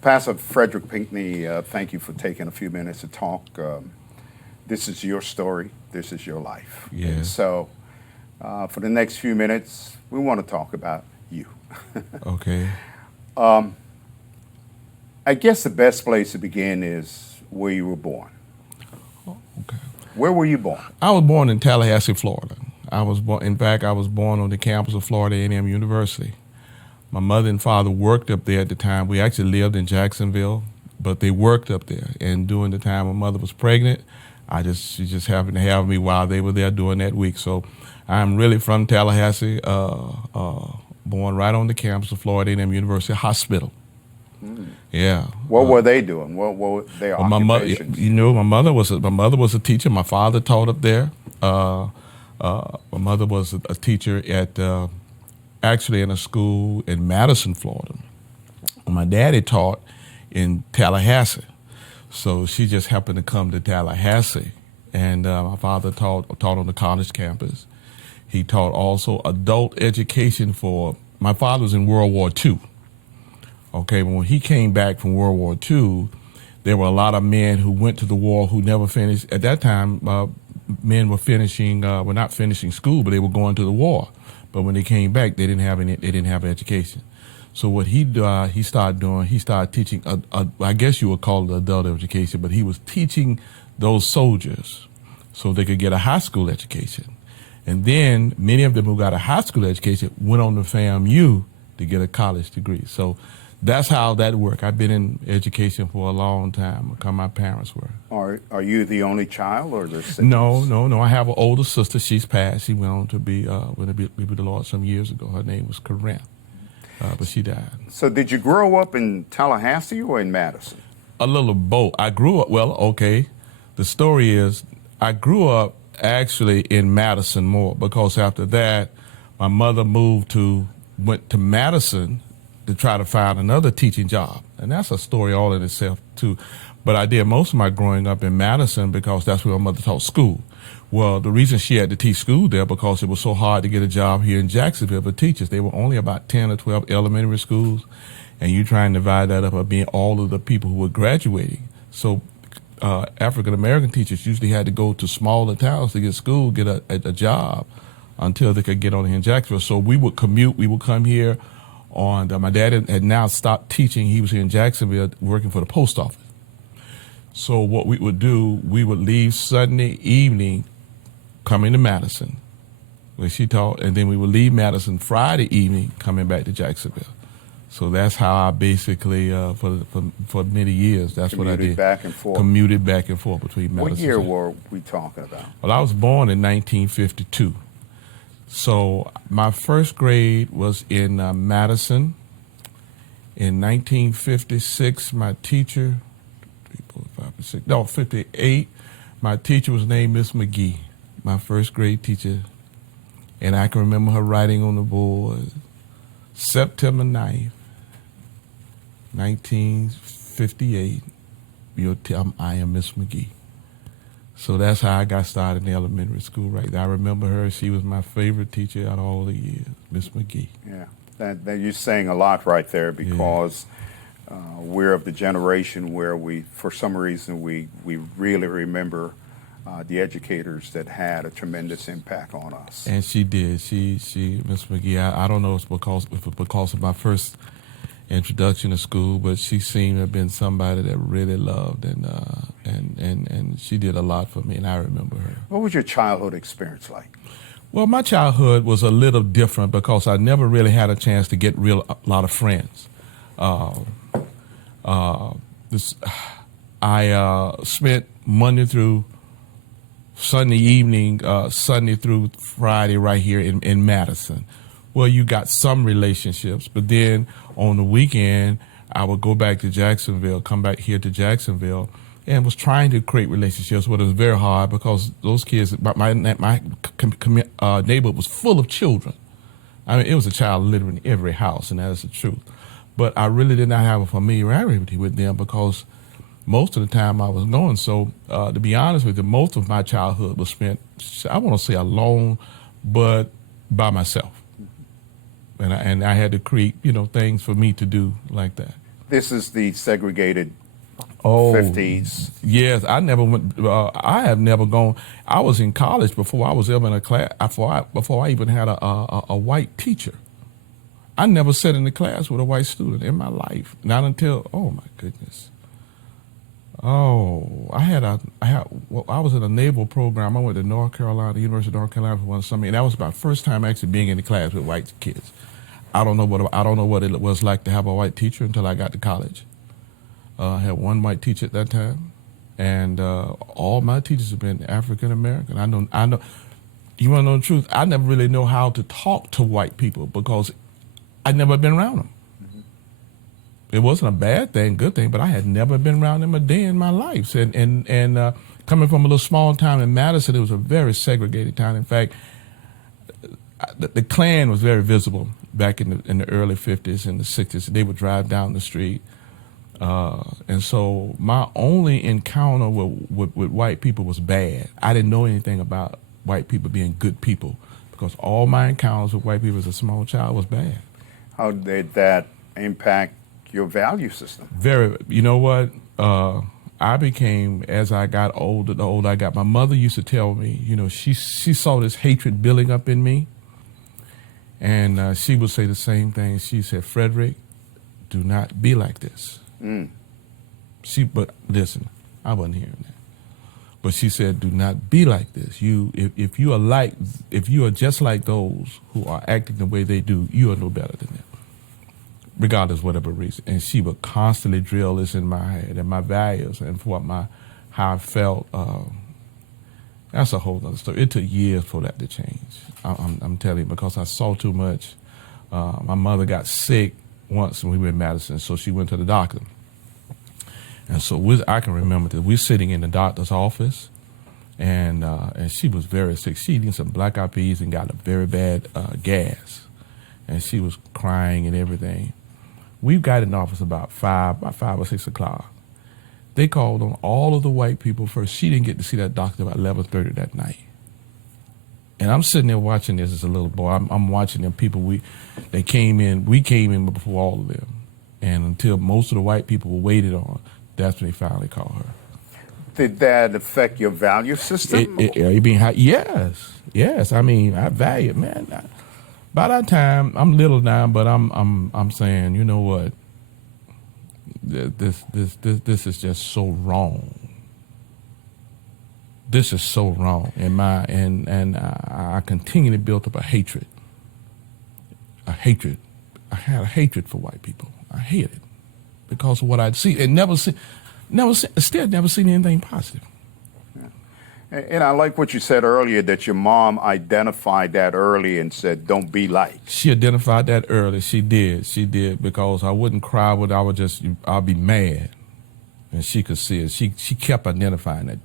Pastor Frederick Pinckney, thank you for taking a few minutes to talk. This is your story. This is your life. And Yes. so, for the next few minutes, we want to talk about you. Okay. I guess the best place to begin is where you were born. Okay. Where were you born? I was born in Tallahassee, Florida. I was born. In fact, I was born on the campus of Florida A&M University. My mother and father worked up there at the time. We actually lived in Jacksonville, but they worked up there. And during the time my mother was pregnant, she just happened to have me while they were there during that week. So I'm really from Tallahassee, born right on the campus of Florida A&M University Hospital. Yeah. What were they doing? What were their Well, my mother, occupations? my mother was a teacher. My father taught up there. My mother was a teacher at actually in a school in Madison, Florida. My daddy taught in Tallahassee, so she just happened to come to Tallahassee. And my father taught on the college campus. He taught also adult education for. My father was in World War II. Okay, when he came back from World War II, there were a lot of men who went to the war who never finished. At that time, men were not finishing school, but they were going to the war. But when they came back, they didn't have an education. So what he started teaching. I guess you would call it adult education, but he was teaching those soldiers so they could get a high school education. And then many of them who got a high school education went on to FAMU to get a college degree. So that's how that worked. I've been in education for a long time, because my parents were. Are you the only child or there's siblings? No. I have an older sister. She's passed. She went on to be with the Lord some years ago. Her name was Corinne, but she died. So did you grow up in Tallahassee or in Madison? A little of both. I grew up, okay. The story is I grew up actually in Madison more, because after that, my mother went to Madison to try to find another teaching job. And that's a story all in itself too. But I did most of my growing up in Madison because that's where my mother taught school. Well, the reason she had to teach school there because it was so hard to get a job here in Jacksonville for teachers. There were only about 10 or 12 elementary schools, and you try and divide that up by being all of the people who were graduating. So African-American teachers usually had to go to smaller towns to get school, get a job until they could get on here in Jacksonville. So we would commute, we would come here my dad had now stopped teaching. He was here in Jacksonville working for the post office. So what we would do, we would leave Sunday evening, coming to Madison, where she taught, and then we would leave Madison Friday evening, coming back to Jacksonville. So that's how I basically, for many years, that's what I did. Commuted back and forth. Commuted back and forth between Madison. What year were we talking about? Well, I was born in 1952. So my first grade was in Madison. In 1956, my teacher, 58, my teacher was named Miss McGee, my first grade teacher. And I can remember her writing on the board, September 9th, 1958, I am Miss McGee. So that's how I got started in elementary school right there. I remember her. She was my favorite teacher out of all the years, Miss McGee. Yeah, that you're saying a lot right there because we're of the generation where for some reason, we really remember the educators that had a tremendous impact on us. And she did. She Miss McGee, I don't know if it's because of my first introduction to school, but she seemed to have been somebody that really loved, and she did a lot for me, and I remember her. What was your childhood experience like? Well, my childhood was a little different because I never really had a chance to get a lot of friends. I spent Monday through Sunday evening, Sunday through Friday right here in Madison. Well, you got some relationships, but then on the weekend, I would go back to Jacksonville, come back here to Jacksonville, and was trying to create relationships, but it was very hard because those kids, my neighborhood was full of children. I mean, it was a child living in every house, and that is the truth. But I really did not have a familiarity with them because most of the time I was going. So to be honest with you, most of my childhood was spent, I want to say alone, but by myself. And I had to create, things for me to do like that. This is the segregated Oh, 50s. yes. I never went. I have never gone. I was in college before I was ever in a class. Before I even had a white teacher. I never sat in the class with a white student in my life. Not until, oh my goodness. Oh, well, I was in a naval program. I went to North Carolina, University of North Carolina for one summer, and that was my first time actually being in the class with white kids. I don't know what it was like to have a white teacher until I got to college. I had one white teacher at that time, and all my teachers have been African American. I know. You want to know the truth? I never really know how to talk to white people because I'd never been around them. It wasn't a bad thing, good thing, but I had never been around them a day in my life. And coming from a little small town in Madison, it was a very segregated town. In fact, the Klan was very visible back in the early 50s and the 60s. They would drive down the street. And so my only encounter with white people was bad. I didn't know anything about white people being good people because all my encounters with white people as a small child was bad. How did that impact your value system? Very, you know what? I became, as I got older, the older I got, my mother used to tell me, you know, she saw this hatred building up in me. And she would say the same thing. She said, Frederick, do not be like this. But listen, I wasn't hearing that. But she said, do not be like this. If you are just like those who are acting the way they do, you are no better than them, regardless of whatever reason. And she would constantly drill this in my head and my values and how I felt. That's a whole other story. It took years for that to change. I'm telling you, because I saw too much. My mother got sick once when we were in Madison, so she went to the doctor. And so I can remember that we're sitting in the doctor's office, and she was very sick. She eating some black eyed peas and got a very bad gas, and she was crying and everything. We got in the office about 5 or 6 o'clock. They called on all of the white people first. She didn't get to see that doctor about 11:30 that night. And I'm sitting there watching this as a little boy. I'm watching them people. We came in before all of them. And until most of the white people were waited on, that's when they finally called her. Did that affect your value system? Yes. I mean, I value it, man. By that time, I'm little now, but I'm saying, you know what? This is just so wrong. This is so wrong, and I continue to build up a hatred. I had a hatred for white people. I hate it because of what I'd see and still never seen anything positive. And I like what you said earlier, that your mom identified that early and said, don't be like. She identified that early. She did, because I wouldn't cry, I'd be mad. And she could see it. She kept identifying it,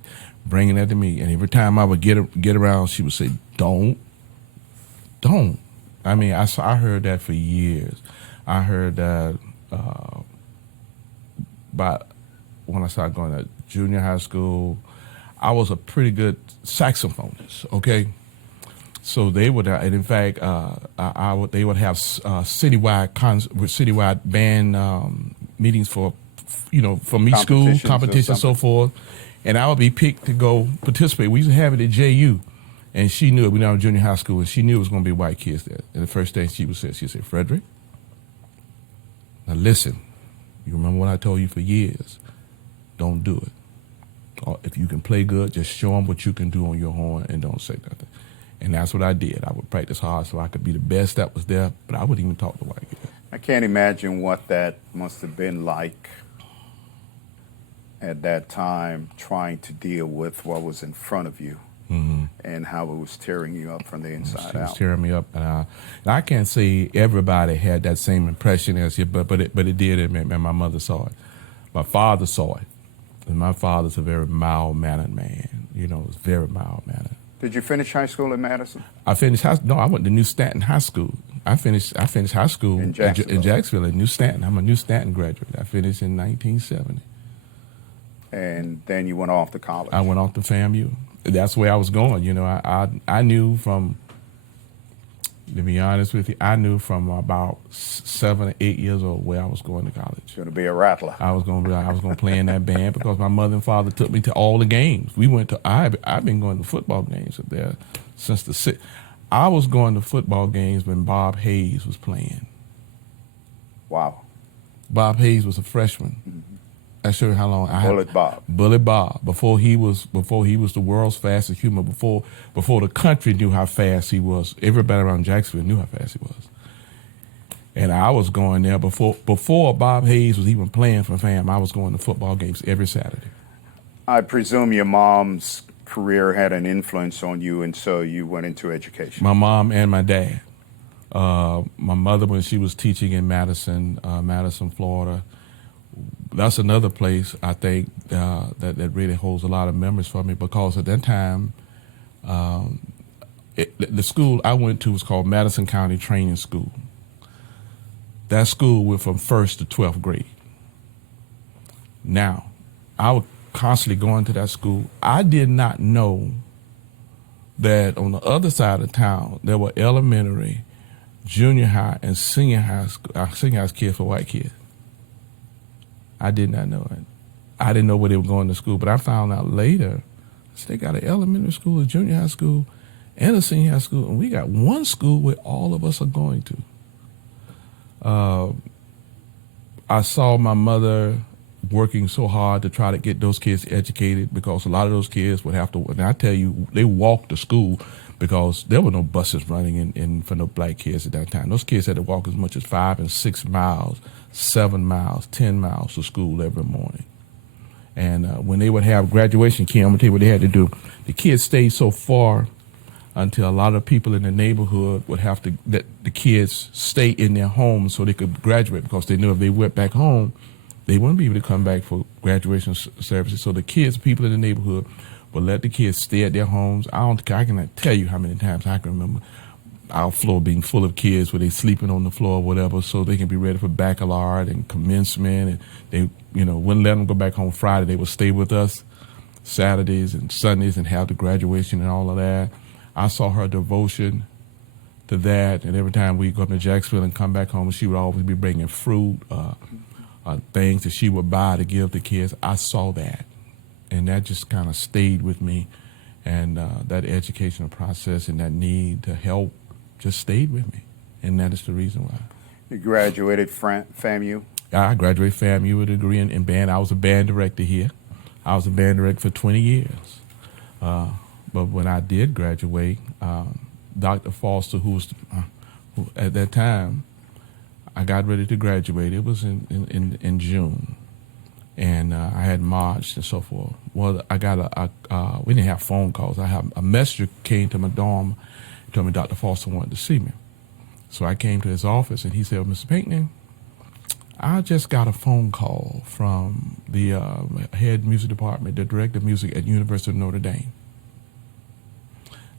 bringing that to me. And every time I would get around, she would say, don't. I mean, I heard that for years. I heard that about when I started going to junior high school. I was a pretty good saxophonist, okay? So they would, and in fact, they would have citywide band meetings for me, school competitions and so forth. And I would be picked to go participate. We used to have it at JU, and she knew it. We were in junior high school, and she knew it was going to be white kids there. And the first thing she said, Frederick, now listen, you remember what I told you for years? Don't do it. Or if you can play good, just show them what you can do on your horn and don't say nothing. And that's what I did. I would practice hard so I could be the best that was there, but I wouldn't even talk to white kids. I can't imagine what that must have been like at that time, trying to deal with what was in front of you and how it was tearing you up from the inside out. It was tearing me up. And I can't say everybody had that same impression as you, but it did, and my mother saw it. My father saw it. And my father's a very mild-mannered man. Was very mild-mannered. Did you finish high school in Madison? I finished No, I went to New Stanton High School. I finished high school in Jacksonville at New Stanton. I'm a New Stanton graduate. I finished in 1970. And then you went off to college. I went off to FAMU. That's where I was going. I knew from To be honest with you, I knew from about 7 or 8 years old where I was going to college. Going to be a rattler. I was going to play in that band because my mother and father took me to all the games. We went to. I've been going to football games up there since the. I was going to football games when Bob Hayes was playing. Wow. Bob Hayes was a freshman. I show you how long I Bullet Bob. Bullet Bob. Before he was the world's fastest human. Before the country knew how fast he was. Everybody around Jacksonville knew how fast he was. And I was going there before Bob Hayes was even playing for FAM. I was going to football games every Saturday. I presume your mom's career had an influence on you, and so you went into education. My mom and my dad. My mother, when she was teaching in Madison, Florida, that's another place I think that really holds a lot of memories for me, because at that time, the school I went to was called Madison County Training School. That school went from 1st to 12th grade. Now, I was constantly going to that school. I did not know that on the other side of town there were elementary, junior high, and senior high kids for white kids. I did not know it. I didn't know where they were going to school, but I found out later they got an elementary school, a junior high school, and a senior high school, and we got one school where all of us are going to. I saw my mother working so hard to try to get those kids educated, because a lot of those kids would have to, and I tell you, they walked to school because there were no buses running in for no black kids at that time. Those kids had to walk as much as 5 and 6 miles, 7 miles, 10 miles to school every morning. And when they would have graduation camp, I'm gonna tell you what they had to do. The kids stayed so far until a lot of people in the neighborhood would have to let the kids stay in their homes so they could graduate, because they knew if they went back home, they wouldn't be able to come back for graduation services. So the people in the neighborhood would let the kids stay at their homes. I cannot tell you how many times I can remember our floor being full of kids where they sleeping on the floor or whatever, so they can be ready for baccalaureate and commencement. And they, wouldn't let them go back home Friday. They would stay with us Saturdays and Sundays and have the graduation and all of that. I saw her devotion to that, and every time we go up to Jacksonville and come back home, she would always be bringing fruit, things that she would buy to give the kids. I saw that, and that just kind of stayed with me, and that educational process and that need to help just stayed with me, and that is the reason why. You graduated FAMU? I graduated FAMU with a degree in band. I was a band director here. I was a band director for 20 years. But when I did graduate, Dr. Foster, who at that time, I got ready to graduate. It was in June, and I had marched and so forth. Well, I got we didn't have phone calls. A messenger came to my dorm, told me Dr. Foster wanted to see me. So I came to his office, and he said, "Mr. Pinckney, I just got a phone call from the head music department, the director of music at University of Notre Dame.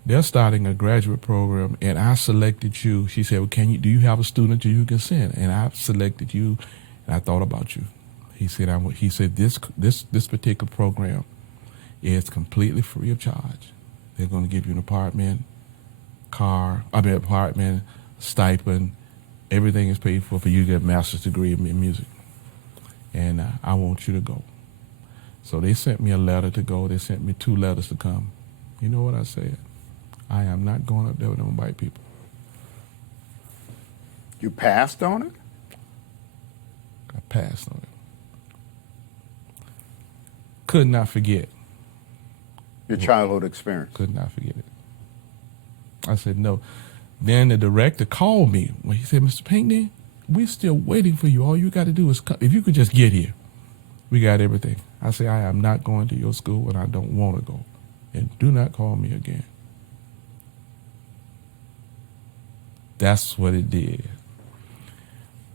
They're starting a graduate program, and I selected you." She said, "Well, do you have a student that you can send?" And I selected you, and I thought about you. He said, this particular program is completely free of charge. They're going to give you an apartment, stipend, everything is paid for you to get a master's degree in music. And I want you to go. So they sent me a letter to go. They sent me 2 letters to come. You know what I said? I am not going up there with them white people. You passed on it? I passed on it. Could not forget. Your childhood experience? Could not forget it. I said no. Then the director called me. Well, he said, "Mr. Pinckney, we're still waiting for you. All you got to do is come. If you could just get here, we got everything." I said, "I am not going to your school, and I don't want to go. And do not call me again." That's what it did.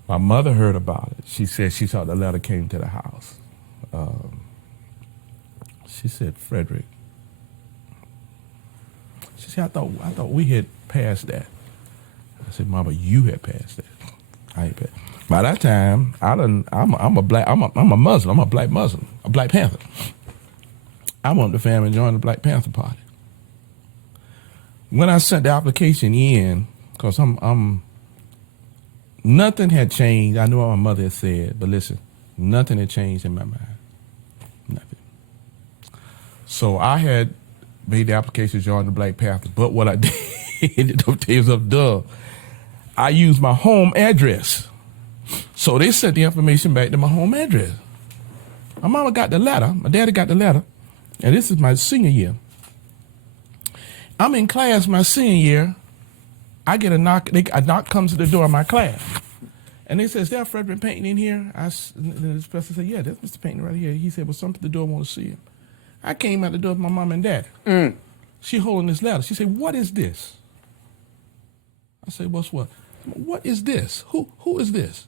My mother heard about it. She said she saw the letter came to the house. She said, "Frederick," she said, I thought we had passed that." I said, "Mama, you had passed that. I ain't passed." By that time, I'm a Muslim. I'm a black Muslim, a Black Panther. I wanted the family to join the Black Panther Party. When I sent the application in, because nothing had changed. I know what my mother had said, but listen, nothing had changed in my mind. Nothing. So I had made the application to join the Black Panthers, but what I did, those days of duh, I used my home address. So they sent the information back to my home address. My mama got the letter, my daddy got the letter, and this is my senior year. I'm in class my senior year. I get a knock. A knock comes to the door of my class, and they said, "Is there Frederick Payton in here?" And this person said, "Yeah, that's Mr. Payton right here." He said, "Well, something at the door. I want to see him." I came out the door with my mom and dad. She holding this letter. She said, "What is this?" I said, "What's what? What is this? Who is this?"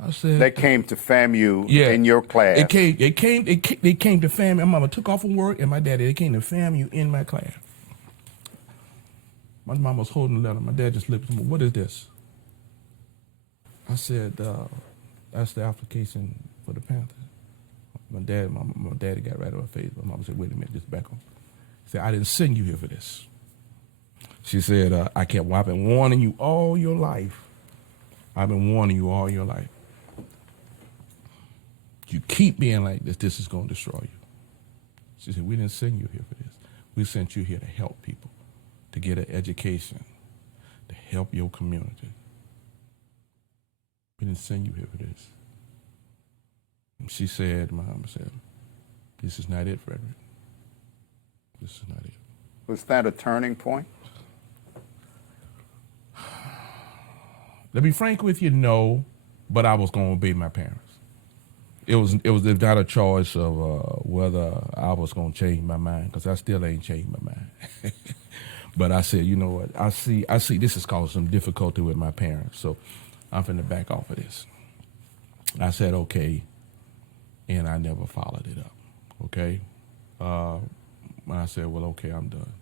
I said, They came to FAMU in your class. They came to FAMU. My mama took off from work, and my daddy, they came to FAMU in my class. My mom was holding the letter. My dad just looked at me. "What is this?" I said, "That's the application for the Panthers." My daddy got right on her face. My mama said, "Wait a minute, just back on." He said, "I didn't send you here for this." She said, I've been warning you all your life. I've been warning you all your life. You keep being like this is going to destroy you. She said, "We didn't send you here for this. We sent you here to help people, to get an education, to help your community. We didn't send you here for this." And she said, my mama said, "This is not it, Frederick. This is not it." Was that a turning point? To be frank with you, no, but I was going to obey my parents. It was not a choice of whether I was going to change my mind, because I still ain't changed my mind. But I said, you know what? I see this has caused some difficulty with my parents, so I'm finna back off of this. I said, okay, and I never followed it up, okay? I said, well, okay, I'm done.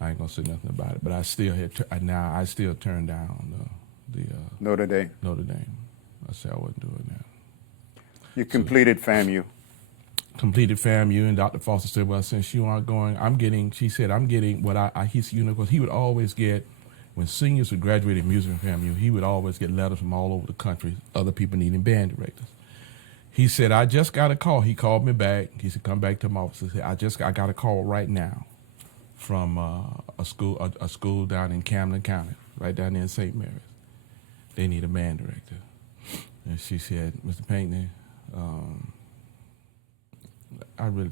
I ain't gonna say nothing about it, but I still I still turned down the Notre Dame. Notre Dame. I said I wasn't doing that. You completed FAMU. Completed FAMU, and Dr. Foster said, "Well, since you aren't going, I'm getting." She said, "I'm getting what he's, you know, because he would always get, when seniors would graduate in music from FAMU, he would always get letters from all over the country, other people needing band directors." He said, "I just got a call." He called me back. He said, "Come back to my office." He said, I got a call right now from a school down in Camden County, right down there in St. Mary's. They need a band director." And she said, "Mr. Payton, I really,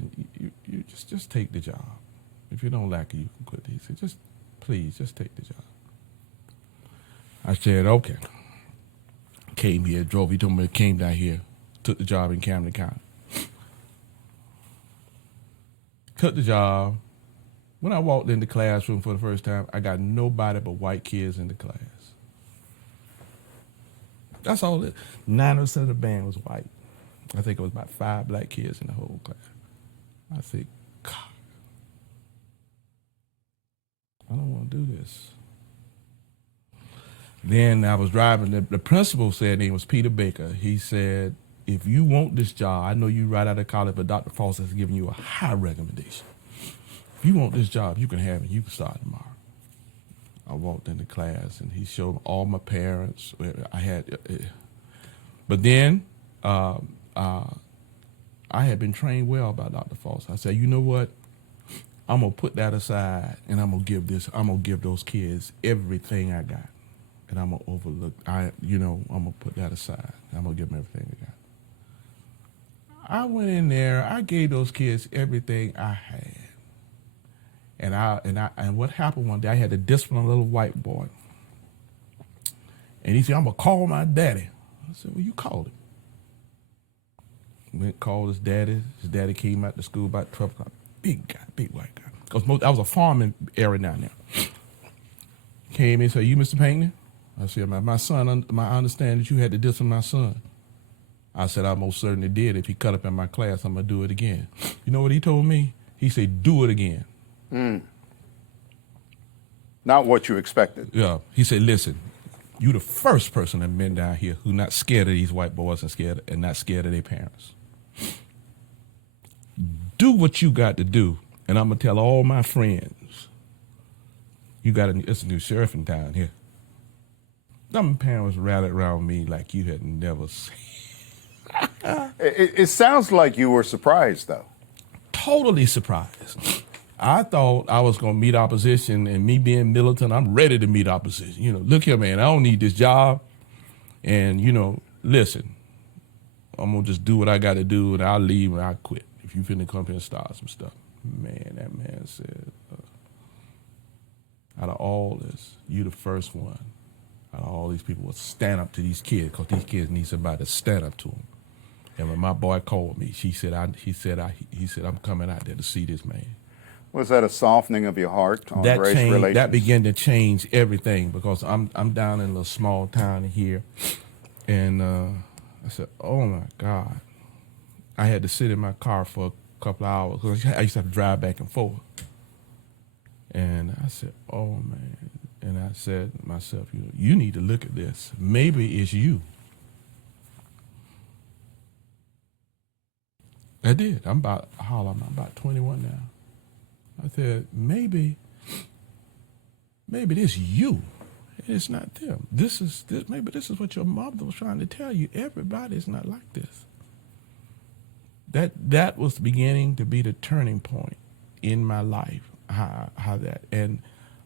you just take the job. If you don't like it, you can quit." He said, please take the job." I said, okay. Came here, drove. He told me, came down here, took the job in Camden County. Took the job. When I walked in the classroom for the first time, I got nobody but white kids in the class. That's all. 9% of the band was white. I think it was about 5 black kids in the whole class. I said, God, I don't want to do this. Then I was driving. The principal said, his name was Peter Baker. He said, "If you want this job, I know you right out of college, but Dr. Foster has given you a high recommendation. If you want this job, you can have it. You can start tomorrow." I walked into class, and he showed all my parents. But then I had been trained well by Dr. Foster. I said, you know what? I'm gonna put that aside, and I'm gonna give those kids everything I got, and I'm gonna overlook. I'm gonna put that aside. I'm gonna give them everything I got. I went in there. I gave those kids everything I had. And what happened one day, I had to discipline a little white boy. And he said, "I'm going to call my daddy." I said, "Well, you called him." Went called his daddy. His daddy came out to school about 12 o'clock. Big guy, big white guy. Because that was a farming area down there. Came in and said, "You Mr. Payton?" I said, my son, I understand that you had to discipline my son." I said, "I most certainly did. If he cut up in my class, I'm going to do it again." You know what he told me? He said, "Do it again." Not what you expected. Yeah. He said, "Listen, you the first person that been down here who not scared of these white boys and not scared of their parents. Do what you got to do, and I'm gonna tell all my friends it's a new sheriff in town here. Some parents rallied around me like you had never seen. It sounds like you were surprised, though. Totally surprised. I thought I was going to meet opposition, and me being militant, I'm ready to meet opposition. You know, look here, man, I don't need this job. And, you know, listen, I'm going to just do what I got to do, and I'll leave and I'll quit. If you finna come here and start some stuff. Man, that man said, out of all this, you the first one. Out of all these people will stand up to these kids, because these kids need somebody to stand up to them. And when my boy called me, he said, I'm coming out there to see this man. Was that a softening of your heart on race relations? That began to change everything, because I'm down in a small town here, and I said, oh my God. I had to sit in my car for a couple of hours, because I used to have to drive back and forth. And I said, oh man. And I said to myself, you need to look at this. Maybe it's you. I did. I'm about 21 now. I said, maybe this you. It's not them. Maybe this is what your mother was trying to tell you. Everybody's not like this. That was beginning to be the turning point in my life. How that, and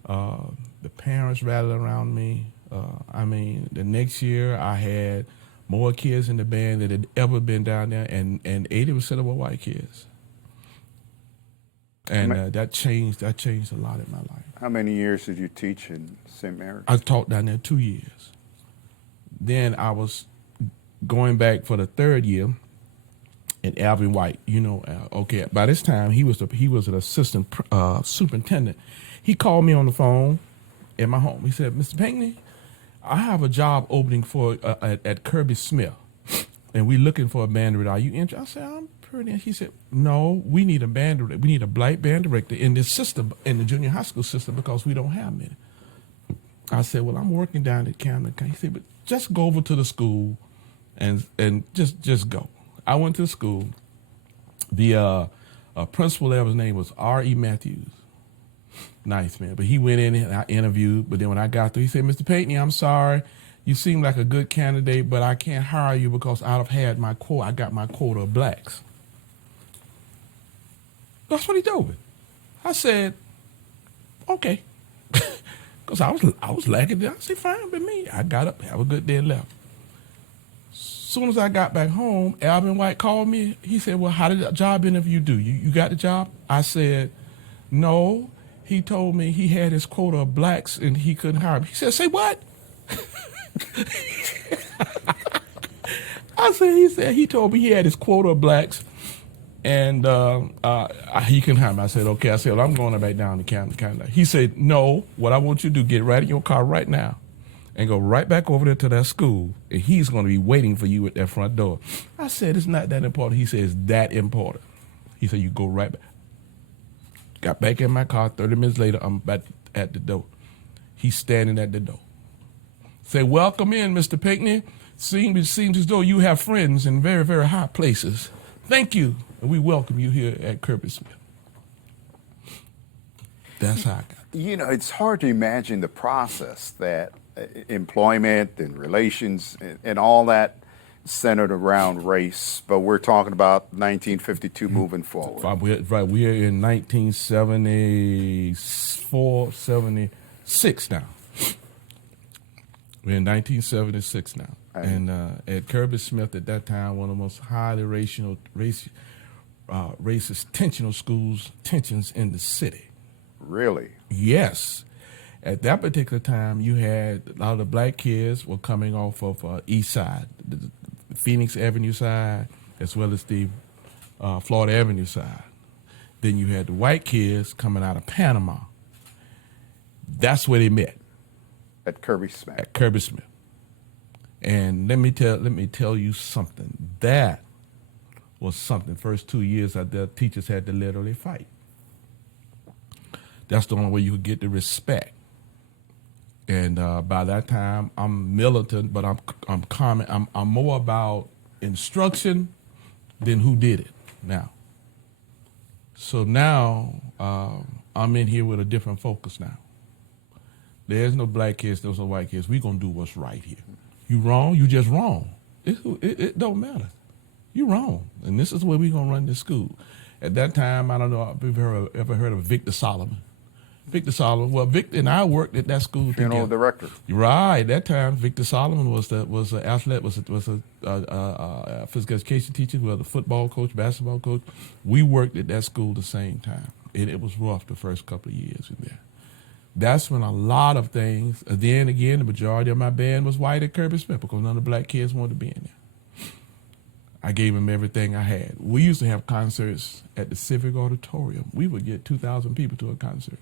the parents rallied around me. The next year I had more kids in the band than had ever been down there, and 80% of them were white kids. And that changed a lot in my life. How many years did you teach in St. Mary's? I taught down there 2 years. Then I was going back for the third year. And Alvin White, okay. By this time he was an assistant superintendent. He called me on the phone at my home. He said, "Mr. Pinckney, I have a job opening for at Kirby Smith, and we're looking for a band director. Are you interested?" I said, "I'm pretty." He said, "No, we need a band director. We need a black band director in this system, in the junior high school system, because we don't have many." I said, "Well, I'm working down at Camden." He said, "But just go over to the school, and just go." I went to school. The principal there, his name was R.E. Matthews. Nice man. But he went in and I interviewed. But then when I got there, he said, "Mr. Pinckney, I'm sorry. You seem like a good candidate, but I can't hire you because I've had my quota. I got my quota of blacks." That's what he told me. I said, "Okay." Because I was lacking. I said, "Fine with me." I got up, have a good day, and left. As soon as I got back home, Alvin White called me. He said, "Well, how did the job interview do? You got the job?" I said, "No." He told me he had his quota of blacks and he couldn't hire me. He said, "Say what?" He told me he had his quota of blacks and he couldn't hire me. I said, "Okay." I said, "Well, I'm going back down to Camden." He said, "No, what I want you to do, get right in your car right now and go right back over there to that school, and he's going to be waiting for you at that front door." I said, "It's not that important." He said, "It's that important." He said, "You go right back." Got back in my car, 30 minutes later, I'm back at the door. He's standing at the door. Say, "Welcome in, Mr. Pinckney. Seems as though you have friends in very, very high places. Thank you, and we welcome you here at Kirby Smith." That's how I got there. It's hard to imagine the process that employment and relations and all that centered around race, but we're talking about 1952 moving forward. Right, we are in 1974, 76 now. We're in 1976 now. And at Kirby Smith at that time, one of the most highly racist tensions in the city. Really? Yes. At that particular time, you had a lot of the black kids were coming off of East Side, the Phoenix Avenue side, as well as the Florida Avenue side. Then you had the white kids coming out of Panama. That's where they met. At Kirby Smith. At Kirby Smith. And let me tell you something. That was something. First 2 years, the teachers had to literally fight. That's the only way you could get the respect. And by that time, I'm militant, but I'm more about instruction than who did it now. So now I'm in here with a different focus now. There's no black kids, there's no white kids. We gonna do what's right here. You wrong, you just wrong. It don't matter. You wrong, and this is the way we gonna run this school. At that time, I don't know if you've ever heard of Victor Solomon. Victor Solomon. Well, Victor and I worked at that school Funeral together. director. Right. That time, Victor Solomon was an athlete, was a physical education teacher, was a football coach, basketball coach. We worked at that school the same time. It was rough the first couple of years in there. That's when a lot of things. Then again, the majority of my band was white at Kirby Smith because none of the black kids wanted to be in there. I gave them everything I had. We used to have concerts at the Civic Auditorium. We would get 2,000 people to a concert.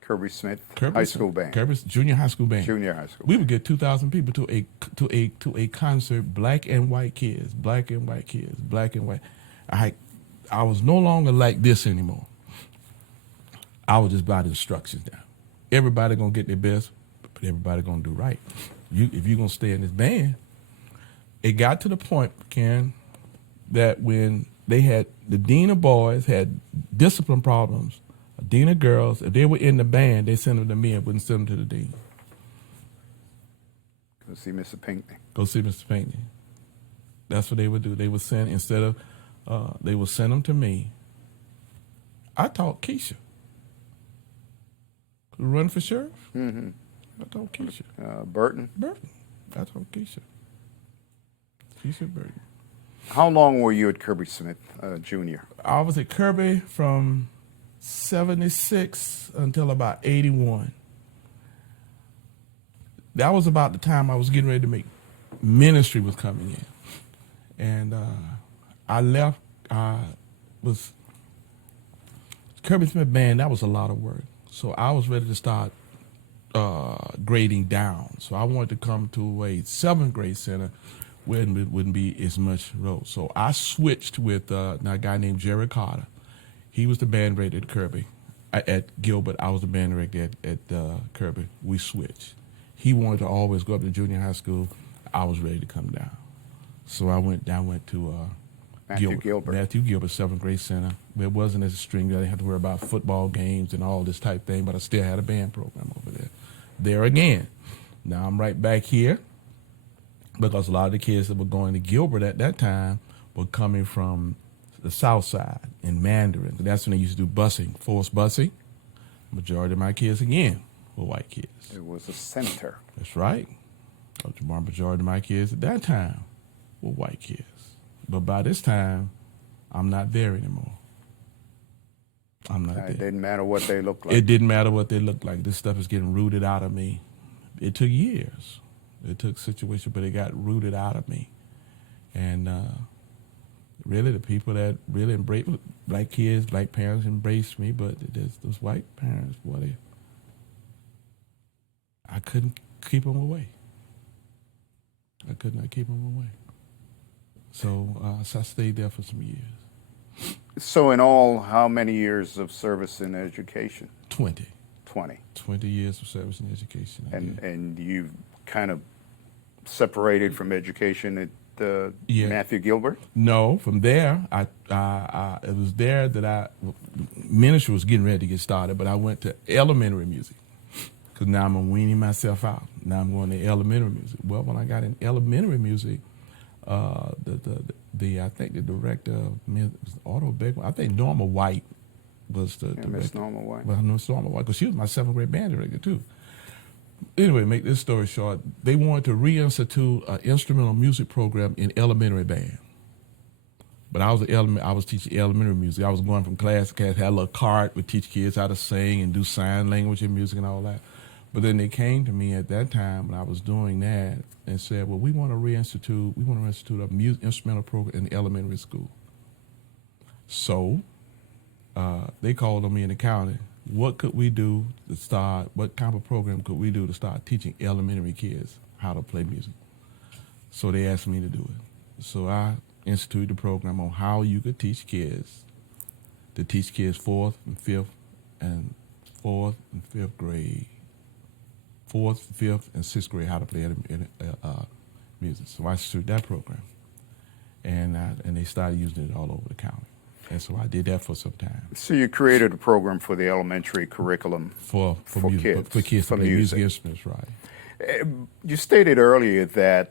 Kirby Smith Kirby High Smith- School Band. Kirby junior high school band. Junior high school. We would get 2,000 people to a concert, black and white kids, black and white kids, black and white. I was no longer like this anymore. I was just by the instructions now. Everybody gonna get their best, but everybody gonna do right. If you're gonna stay in this band, it got to the point, Ken, that when they had the dean of boys had discipline problems, a dean of girls, if they were in the band, they sent them to me and wouldn't send them to the dean. Go see Mr. Pinckney. Go see Mr. Pinckney. That's what they would do. They would send, instead of, they would send them to me. I taught Keisha. Run for sheriff? Mm-hmm. I taught Keisha. Burton. Burton. I taught Keisha. Keisha Burton. How long were you at Kirby Smith Junior? I was at Kirby from 76 until about 81. That was about the time I was getting ready to make ministry was coming in. And I left, was Kirby Smith Band, that was a lot of work. So I was ready to start grading down. So I wanted to come to a 7th grade center where it wouldn't be as much road. So I switched with a guy named Jerry Carter. He was the band director at Kirby. At Gilbert, I was the band director at Kirby. We switched. He wanted to always go up to junior high school. I was ready to come down. So I went to Matthew Gilbert. Matthew Gilbert, 7th grade center. It wasn't as string. I didn't have to worry about football games and all this type thing, but I still had a band program over there. There again. Now I'm right back here because a lot of the kids that were going to Gilbert at that time were coming from the south side in Mandarin. That's when they used to do busing, forced busing. Majority of my kids, again, were white kids. It was a center. That's right. The majority of my kids at that time were white kids. But by this time, I'm not there anymore. I'm not there. It didn't matter what they looked like. It didn't matter what they looked like. This stuff is getting rooted out of me. It took years. It took situations, but it got rooted out of me. And really, the people that really embrace black kids, black parents embraced me, but there's those white parents, boy, I couldn't keep them away. I could not keep them away. So I stayed there for some years. So in all, how many years of service in education? 20. 20. 20 years of service in education. And you kind of separated from education at Matthew Gilbert? No, from there, it was there that ministry was getting ready to get started, but I went to elementary music because now I'm weaning myself out. Now I'm going to elementary music. Well, when I got in elementary music, I think the director of Otto Beckman, I think Norma White was the director. Miss Norma White. Well, Miss Norma White, because she was my 7th grade band director too. Anyway, make this story short, they wanted to reinstitute an instrumental music program in elementary band. But I was teaching elementary music. I was going from class to class, had a little cart, would teach kids how to sing and do sign language and music and all that. But then they came to me at that time when I was doing that and said, well, we want to reinstitute a instrumental program in elementary school. So they called on me in the county. What could we do to start, what kind of program could we do to start teaching elementary kids how to play music? So they asked me to do it. So I instituted the program on how you could teach kids 4th and 5th and 4th and 5th grade, 4th, 5th, and 6th grade how to play music. So I instituted that program. And they started using it all over the county. And so I did that for some time So you created a program for the elementary curriculum. for For music, for kids for to play music music. instruments, right? You stated earlier that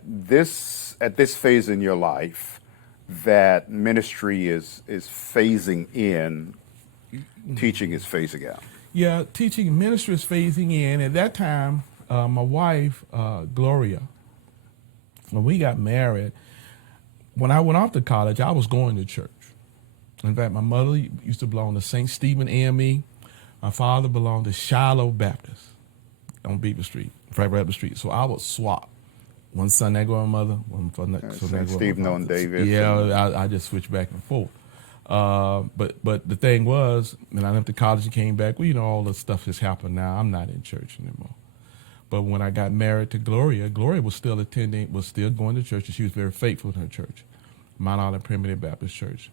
at this phase in your life, that ministry is phasing in, teaching is phasing out. Yeah, teaching ministry is phasing in. At that time, my wife, Gloria, when we got married, when I went off to college, I was going to church. In fact, my mother used to belong to St. Stephen AME. My father belonged to Shiloh Baptist on Beaver Street, Fred Baptist Street. So I would swap. One Sunday I go with my mother, one Sunday I go St. with my Stephen father. on Davis. Yeah, I just switched back and forth. But the thing was, when I went to college and came back, well, you know, all the stuff that's happened now. I'm not in church anymore. But when I got married to Gloria, Gloria was still going to church, and she was very faithful in her church, Mount Olive Primitive Baptist Church.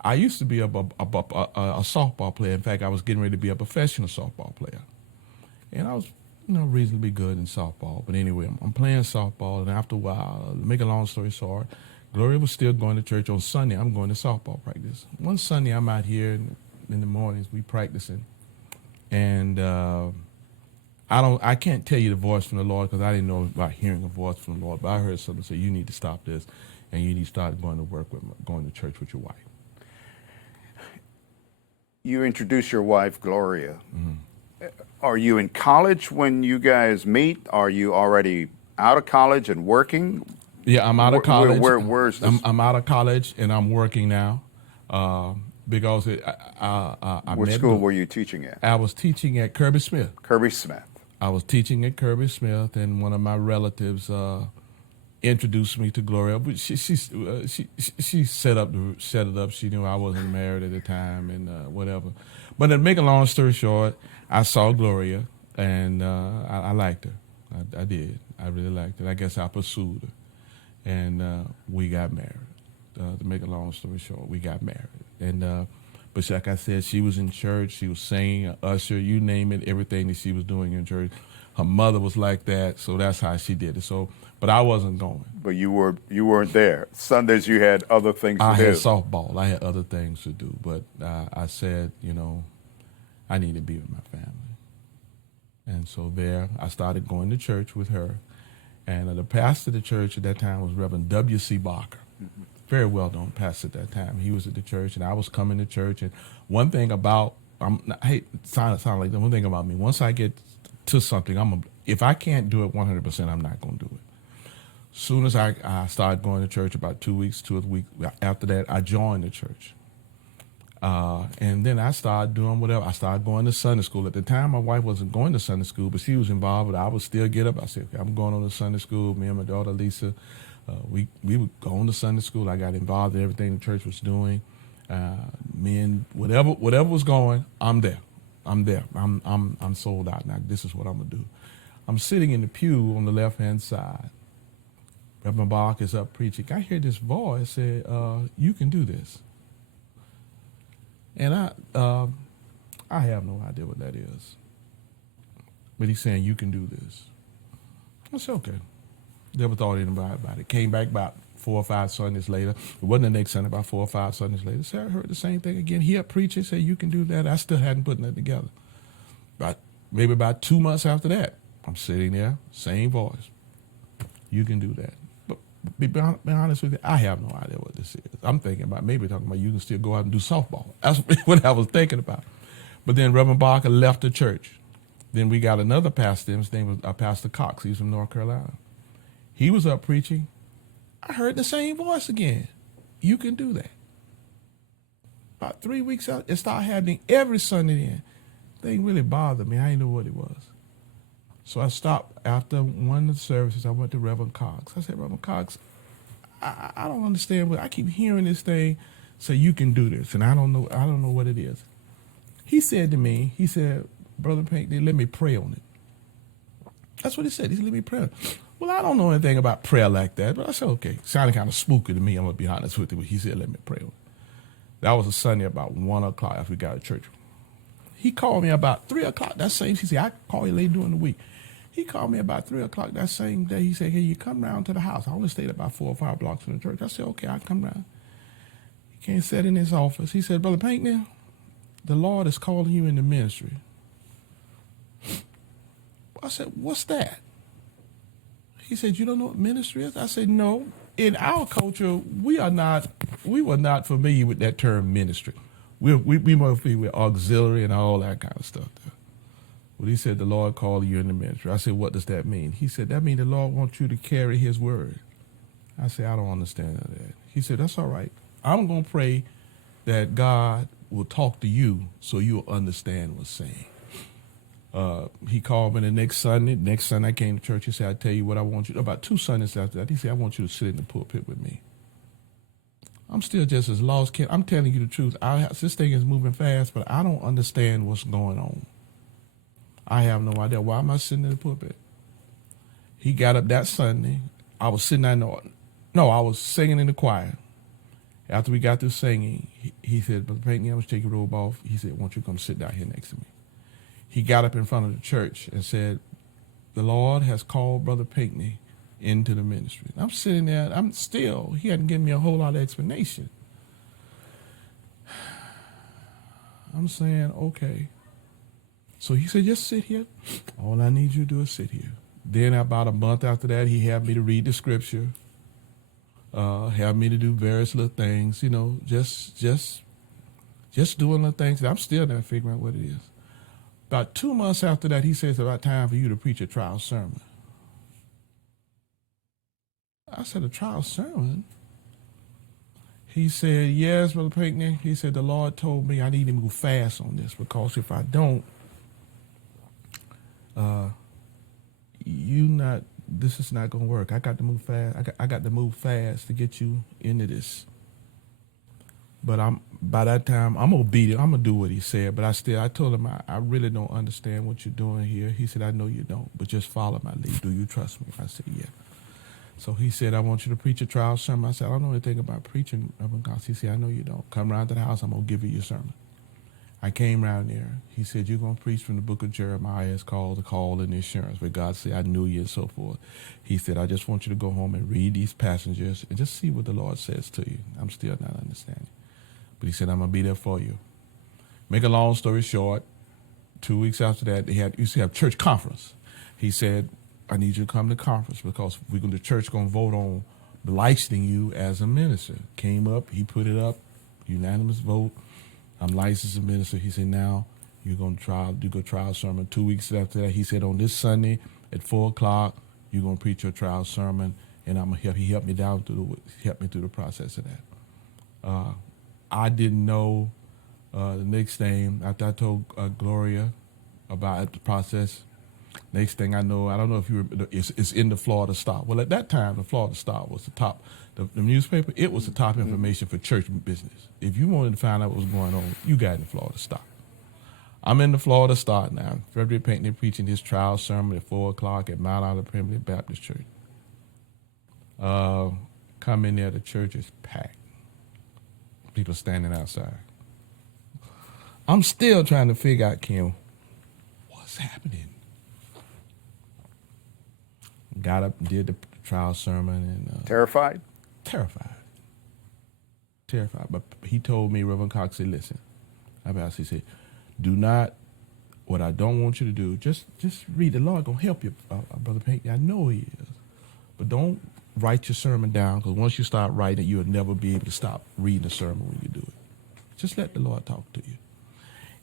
I used to be a softball player. In fact, I was getting ready to be a professional softball player. And I was, reasonably good in softball. But anyway, I'm playing softball, and after a while, to make a long story short, Gloria was still going to church. On Sunday, I'm going to softball practice. One Sunday, I'm out here in the mornings, we practicing. And I can't tell you the voice from the Lord because I didn't know about hearing a voice from the Lord, but I heard something say, you need to stop this, and you need to start going to church with your wife. You introduced your wife, Gloria. Are you in college when you guys meet? Are you already out of college and working? Yeah, I'm out of college. Where's this? I'm out of college and I'm working now because What school were you teaching at? I was teaching at Kirby Smith. Kirby Smith. I was teaching at Kirby Smith, and one of my relatives introduced me to Gloria. But she set it up. She knew I wasn't married at the time and whatever. But to make a long story short, I saw Gloria and I liked her. I did. I really liked her. I guess I pursued her, and we got married. To make a long story short, we got married. And but like I said, she was in church. She was singing, usher, you name it, everything that she was doing in church. Her mother was like that, so that's how she did it. So, but I wasn't going. But you weren't there. Sundays you had other things to do. I had softball. I had other things to do. But I said, I need to be with my family. And so there, I started going to church with her. And the pastor of the church at that time was Reverend W.C. Barker. Mm-hmm. Very well-known pastor at that time. He was at the church, and I was coming to church. And one thing about, I hate sound like that. One thing about me, once I get to something, if I can't do it 100%, I'm not going to do it. Soon as I started going to church, about 2 weeks, 2 weeks after that, I joined the church. And then I started doing whatever. I started going to Sunday school. At the time, my wife wasn't going to Sunday school, but she was involved. But I would still get up. I said, okay, I'm going on to Sunday school. Me and my daughter, Lisa, we would go on to Sunday school. I got involved in everything the church was doing. Me and whatever was going, I'm there. I'm sold out. Now, this is what I'm going to do. I'm sitting in the pew on the left-hand side. Reverend Barker is up preaching. I hear this voice say, you can do this. And I have no idea what that is. But he's saying, you can do this. I said, okay. Never thought anything about it. Came back about 4 or 5 Sundays later. It wasn't the next Sunday, about 4 or 5 Sundays later. So I heard the same thing again. He up preaching, said, you can do that. I still hadn't put that together. Maybe about 2 months after that, I'm sitting there, same voice. You can do that. But be honest with you, I have no idea what this is. I'm thinking about maybe talking about you can still go out and do softball. That's what I was thinking about. But then Reverend Barker left the church. Then we got another pastor. His name was Pastor Cox. He's from North Carolina. He was up preaching. I heard the same voice again. You can do that. About 3 weeks out, it started happening every Sunday then. Thing really bothered me. I didn't know what it was. So I stopped after one of the services. I went to Reverend Cox. I said, Reverend Cox, I don't understand. I keep hearing this thing say you can do this, and I don't know what it is. He said to me, Brother Pink, let me pray on it. That's what he said. He said, let me pray on it. Well, I don't know anything about prayer like that, but I said, okay. Sounded kind of spooky to me, I'm going to be honest with you, but he said, let me pray on it. That was a Sunday about 1 o'clock after we got to church. He called me about 3 o'clock that same day. He said, I call you later during the week. He called me about 3 o'clock that same day. He said, hey, you come round to the house. I only stayed about 4 or 5 blocks from the church. I said, okay, I'll come round. He came and sat in his office. He said, Brother Pinkney, the Lord is calling you into ministry. I said, what's that? He said, you don't know what ministry is? I said, no. In our culture, we were not familiar with that term ministry. We more familiar with auxiliary and all that kind of stuff. Well, he said, the Lord called you into ministry. I said, what does that mean? He said, that means the Lord wants you to carry his word. I said, I don't understand that. He said, that's all right. I'm going to pray that God will talk to you so you'll understand what's saying. He called me the next Sunday. Next Sunday I came to church. He said, I tell you what I want you, about 2 Sundays after that, he said, I want you to sit in the pulpit with me. I'm still just as lost, kid. I'm telling you the truth. This thing is moving fast, but I don't understand what's going on. I have no idea. Why am I sitting in the pulpit? He got up that Sunday. I was sitting there. I was singing in the choir. After we got through singing, he said, Brother Peyton, I was taking your robe off. He said, why don't you come sit down here next to me? He got up in front of the church and said, the Lord has called Brother Pinckney into the ministry. I'm sitting there, he hadn't given me a whole lot of explanation. I'm saying, okay. So he said, just sit here. All I need you to do is sit here. Then about a month after that, he had me to read the scripture, had me to do various little things, just doing little things that I'm still not figuring out what it is. About 2 months after that, he says, it's about time for you to preach a trial sermon. I said, a trial sermon? He said, yes, Brother Pinckney. He said, the Lord told me I need to move fast on this because if I don't, this is not going to work. I got to move fast. I got to move fast to get you into this. But by that time, I'm obedient. I'm going to do what he said. But I told him, I really don't understand what you're doing here. He said, I know you don't, but just follow my lead. Do you trust me? I said, yeah. So he said, I want you to preach a trial sermon. I said, I don't know anything about preaching, Reverend Cox. He said, I know you don't. Come around to the house. I'm going to give you your sermon. I came around there. He said, you're going to preach from the book of Jeremiah. It's called The Call and the Assurance, where God said, I knew you and so forth. He said, I just want you to go home and read these passages and just see what the Lord says to you. I'm still not understanding. But he said, I'm going to be there for you. Make a long story short, 2 weeks after that, they used to have church conference. He said, I need you to come to conference because the church going to vote on licensing you as a minister. Came up, he put it up, unanimous vote. I'm licensed as a minister. He said, now you're going to do a trial sermon. 2 weeks after that, he said, on this Sunday at 4 o'clock, you're going to preach your trial sermon, and he helped me through the process of that. I didn't know the next thing, after I told Gloria about the process, next thing I know, I don't know if you remember, it's in the Florida Star. Well, at that time, the Florida Star was the top, the newspaper, it was the top information for church business. If you wanted to find out what was going on, you got in the Florida Star. I'm in the Florida Star now. Frederick Pinckney preaching his trial sermon at 4 o'clock at Mount Olive Primitive Baptist Church. Come in there, the church is packed. People standing outside. I'm still trying to figure out, Kim, what's happening? Got up and did the trial sermon and Terrified? Terrified. But he told me, Reverend Cox said, listen, he said, do not, what I don't want you to do, just read. The Lord gonna help you, Brother Pinckney. I know he is. But don't write your sermon down, because once you start writing it, you'll never be able to stop reading the sermon when you do it. Just let the Lord talk to you.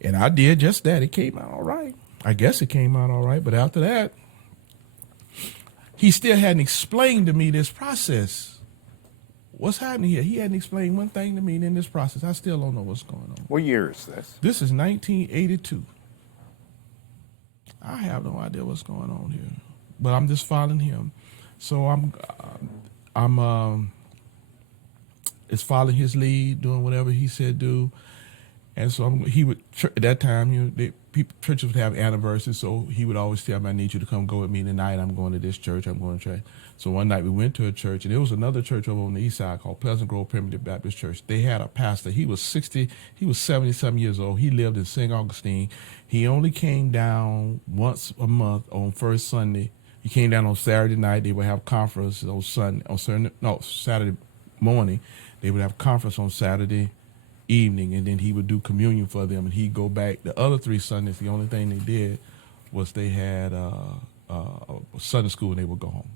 And I did just that. It came out all right. I guess it came out all right, but after that, he still hadn't explained to me this process. What's happening here? He hadn't explained one thing to me in this process. I still don't know what's going on. What year is this? This is 1982. I have no idea what's going on here, but I'm just following him. So I'm following his lead, doing whatever he said do. And so at that time, churches would have anniversaries, so he would always tell me, I need you to come go with me tonight. I'm going to this church. I'm going to church. So one night we went to a church, and there was another church over on the east side called Pleasant Grove Primitive Baptist Church. They had a pastor. He was 70-some years old. He lived in St. Augustine. He only came down once a month on first Sunday. He came down on Saturday night. They would have conference on Saturday morning. They would have conference on Saturday evening, and then he would do communion for them, and he'd go back. The other 3 Sundays, the only thing they did was they had Sunday school, and they would go home.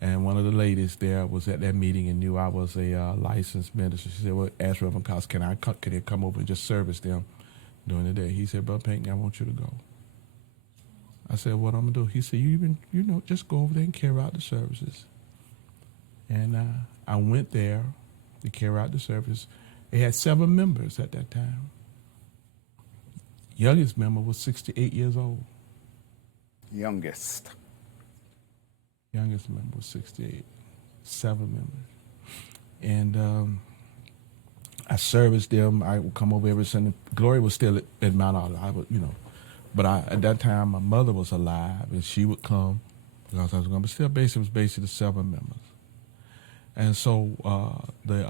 And one of the ladies there was at that meeting and knew I was a licensed minister. She said, well, ask Reverend Cox, can I come over and just service them during the day? He said, Brother Pinckney, I want you to go. I said, what I'm going to do? He said, just go over there and carry out the services. And I went there to carry out the service. They had 7 members at that time. Youngest member was 68 years old. Youngest Youngest member was 68. 7 members. And I serviced them. I would come over every Sunday. Gloria was still at Mount Olive. I would, but at that time, my mother was alive, and she would come because I was going. But still, basically, it was basically the 7 members. And so the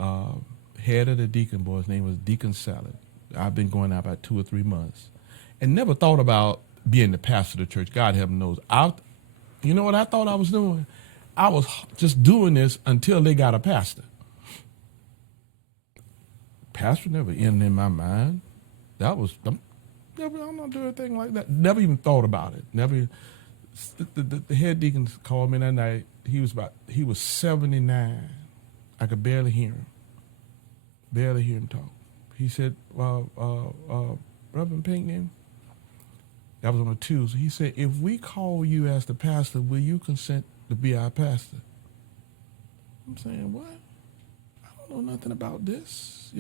head of the deacon board, his name was Deacon Salad. I've been going out about 2 or 3 months, and never thought about being the pastor of the church. God heaven knows. You know what I thought I was doing? I was just doing this until they got a pastor. Pastor never entered in my mind. I'm not doing anything like that. Never even thought about it. Never. The head deacon called me that night. He was 79. I could barely hear him. Barely hear him talk. He said, Reverend Pinckney, that was on a Tuesday. He said, if we call you as the pastor, will you consent to be our pastor? I'm saying, what? I don't know nothing about this,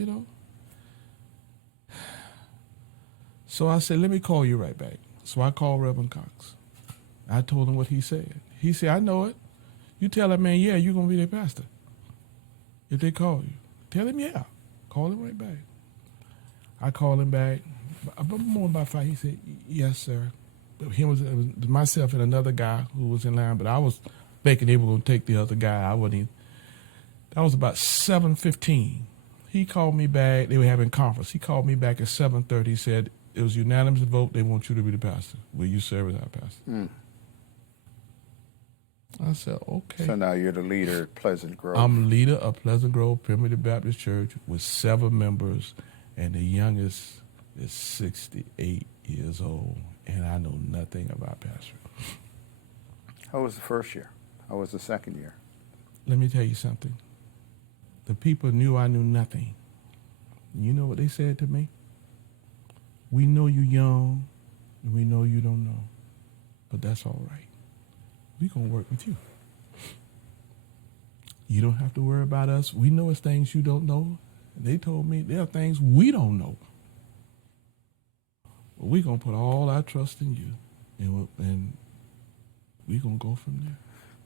So I said, let me call you right back. So I called Reverend Cox. I told him what he said. He said, I know it. You tell that man, yeah, you're going to be their pastor. If they call you. Tell him, yeah. Call him right back. I called him back. More about 5. He said, yes, sir. It was myself and another guy who was in line, but I was thinking they were going to take the other guy. I wasn't even. That was about 7:15. He called me back. They were having conference. He called me back at 7:30. He said, it was unanimous vote. They want you to be the pastor. Will you serve as our pastor? I said, okay. So now you're the leader at Pleasant Grove. I'm leader of Pleasant Grove Primitive Baptist Church with 7 members, and the youngest is 68 years old, and I know nothing about pastoring. How was the first year? How was the second year? Let me tell you something. The people knew I knew nothing. You know what they said to me? We know you young, and we know you don't know, but that's all right. We're going to work with you. You don't have to worry about us. We know it's things you don't know. They told me there are things we don't know. But we're going to put all our trust in you, and we're going to go from there.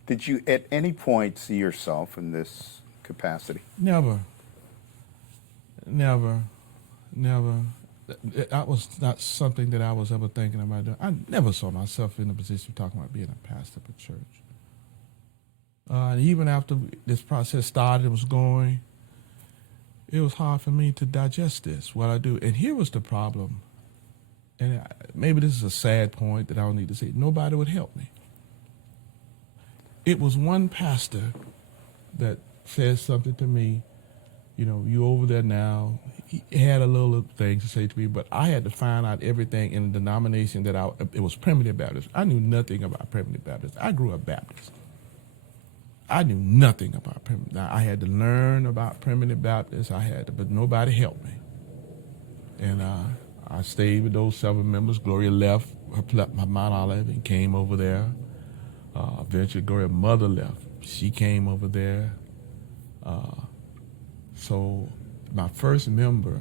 Did you at any point see yourself in this capacity? Never. That was not something that I was ever thinking about doing. I never saw myself in a position of talking about being a pastor of a church. And even after this process started and was going, it was hard for me to digest this, what I do. And here was the problem. And maybe this is a sad point that I don't need to say. Nobody would help me. It was one pastor that said something to me, you over there now. He had a little thing to say to me, but I had to find out everything in the denomination that it was Primitive Baptist. I knew nothing about Primitive Baptist. I grew up Baptist. I knew nothing about Primitive. Now, I had to learn about Primitive Baptist. But nobody helped me. And I stayed with those 7 members. Gloria left her Mount Olive and came over there. Eventually, Gloria's mother left. She came over there. So my first member,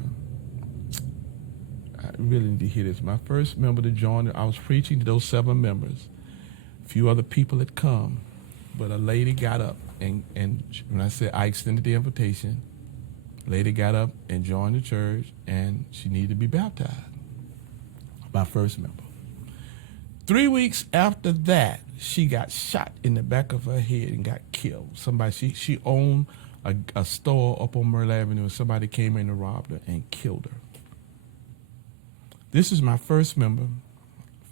I really need to hear this. My first member to join, I was preaching to those 7 members. A few other people had come, but a lady got up, and when I said I extended the invitation, a lady got up and joined the church, and she needed to be baptized. My first member. 3 weeks after that, she got shot in the back of her head and got killed. She owned a store up on Myrtle Avenue, and somebody came in and robbed her and killed her. This is my first member.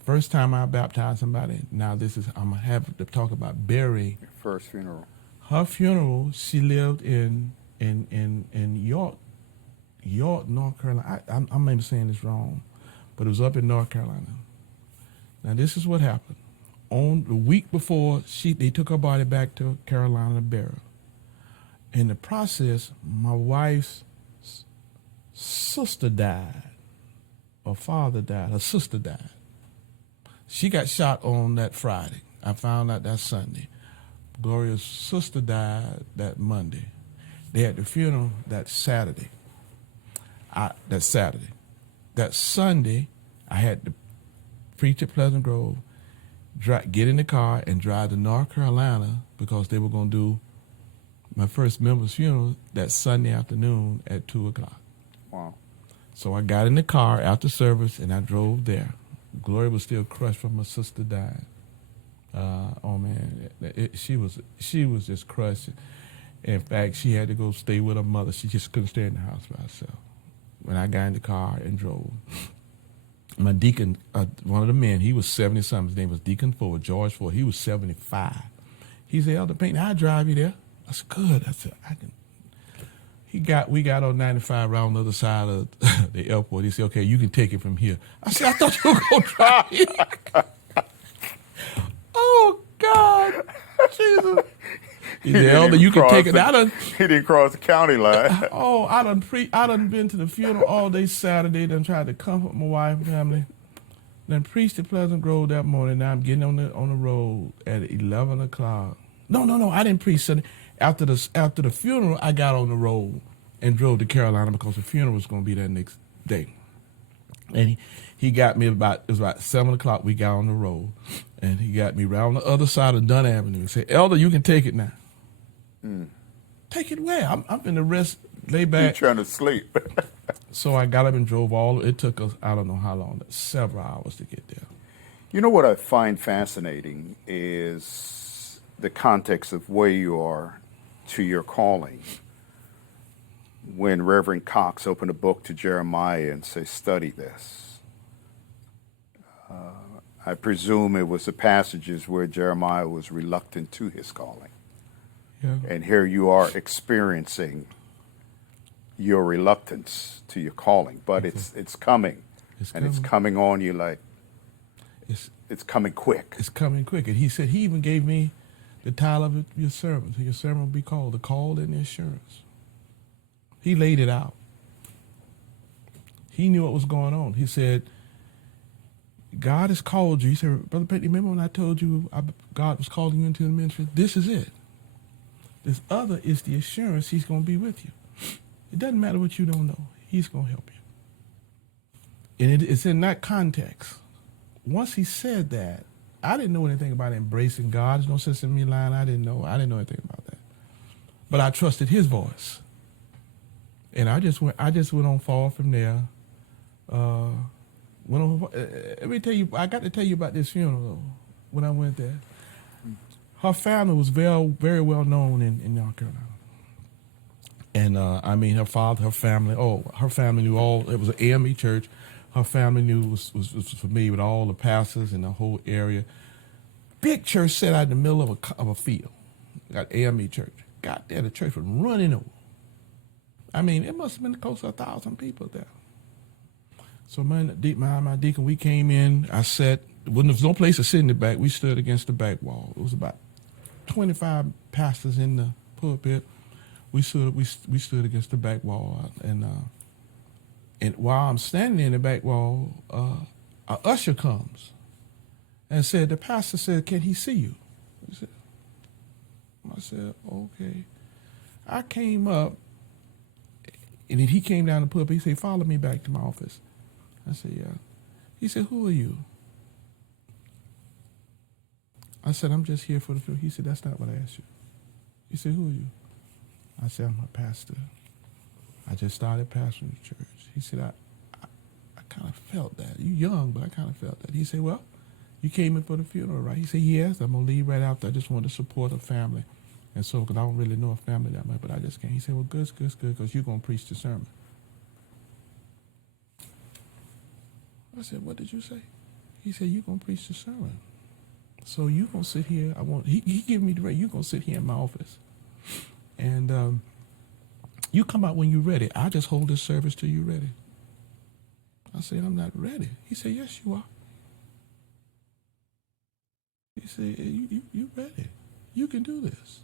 First time I baptized somebody. Now I'm going to have to talk about burying. Your first funeral. Her funeral, she lived in in York, North Carolina. I may be saying this wrong, but it was up in North Carolina. Now this is what happened. On the week before, they took her body back to Carolina to bury her. In the process, my wife's sister died. Her father died. Her sister died. She got shot on that Friday. I found out that Sunday. Gloria's sister died that Monday. They had the funeral that Saturday. That Sunday, I had to preach at Pleasant Grove, get in the car and drive to North Carolina because they were going to do my first member's funeral that Sunday afternoon at 2 o'clock. Wow. So I got in the car after service and I drove there. Gloria was still crushed from her sister dying. Oh man, she was just crushed. In fact, she had to go stay with her mother. She just couldn't stay in the house by herself. When I got in the car and drove, my deacon, one of the men, he was 70-something. His name was Deacon Ford, George Ford. He was 75. He said, Elder Payton, I'll drive you there. I said, good. I said, I can. We got on 95 around the other side of the airport. He said, okay, you can take it from here. I said, I thought you were going to drive. Oh, God. Jesus. He said, Elder, you can take it. He didn't cross the county line. Oh, I done been to the funeral all day Saturday, done tried to comfort my wife and family. Then preached at Pleasant Grove that morning. Now I'm getting on the road at 11 o'clock. No, I didn't preach Sunday. After the funeral, I got on the road and drove to Carolina because the funeral was going to be that next day. And he got me it was about 7 o'clock. We got on the road, and he got me right on the other side of Dunn Avenue. He said, Elder, you can take it now. Take it where? I'm in the rest, lay back. You're trying to sleep. So I got up and drove it took us, I don't know how long, several hours to get there. You know what I find fascinating is the context of where you are to your calling. When Reverend Cox opened a book to Jeremiah and said, study this. I presume it was the passages where Jeremiah was reluctant to his calling. Yeah. And here you are experiencing your reluctance to your calling, but it's coming. It's coming on you like it's coming quick. It's coming quick. And he said he even gave me the title of your servant. Your servant will be called the called and the assurance. He laid it out. He knew what was going on. He said, God has called you. He said, Brother Payton, remember when I told you God was calling you into the ministry? This is it. This other is the assurance he's going to be with you. It doesn't matter what you don't know. He's going to help you. And it's in that context. Once he said that, I didn't know anything about embracing God. There's no sense in me lying. I didn't know anything about that. But I trusted his voice. And I just went on forward from there. Let me tell you, I got to tell you about this funeral though, when I went there. Her family was very, very well known in North Carolina. And I mean, her father, her family knew all. It was an AME church. Her family was familiar with all the pastors in the whole area. Big church set out in the middle of a field. Got AME church. Got there, the church was running over. I mean, it must have been close to 1,000 people there. So my deacon, we came in. I sat. There was no place to sit in the back. We stood against the back wall. It was about 25 pastors in the pulpit. We stood against the back wall, and while I'm standing in the back wall, an usher comes and said, the pastor said, can he see you? I said, okay. I came up, and then he came down the pulpit. He said, follow me back to my office. I said, yeah. He said, who are you? I said, I'm just here for the funeral. He said, that's not what I asked you. He said, who are you? I said, I'm a pastor. I just started pastoring the church. He said, I kind of felt that. You young, but I kind of felt that. He said, well, you came in for the funeral, right? He said, yes, I'm going to leave right after. I just wanted to support a family. And so, because I don't really know a family that much, but I just came. He said, well, good, because you're going to preach the sermon. I said, what did you say? He said, you're going to preach the sermon. So you're going to sit here. He gave me the right. You're going to sit here in my office. And You come out when you're ready. I just hold this service till you're ready. I said, I'm not ready. He said, yes, you are. He said, you ready. You can do this.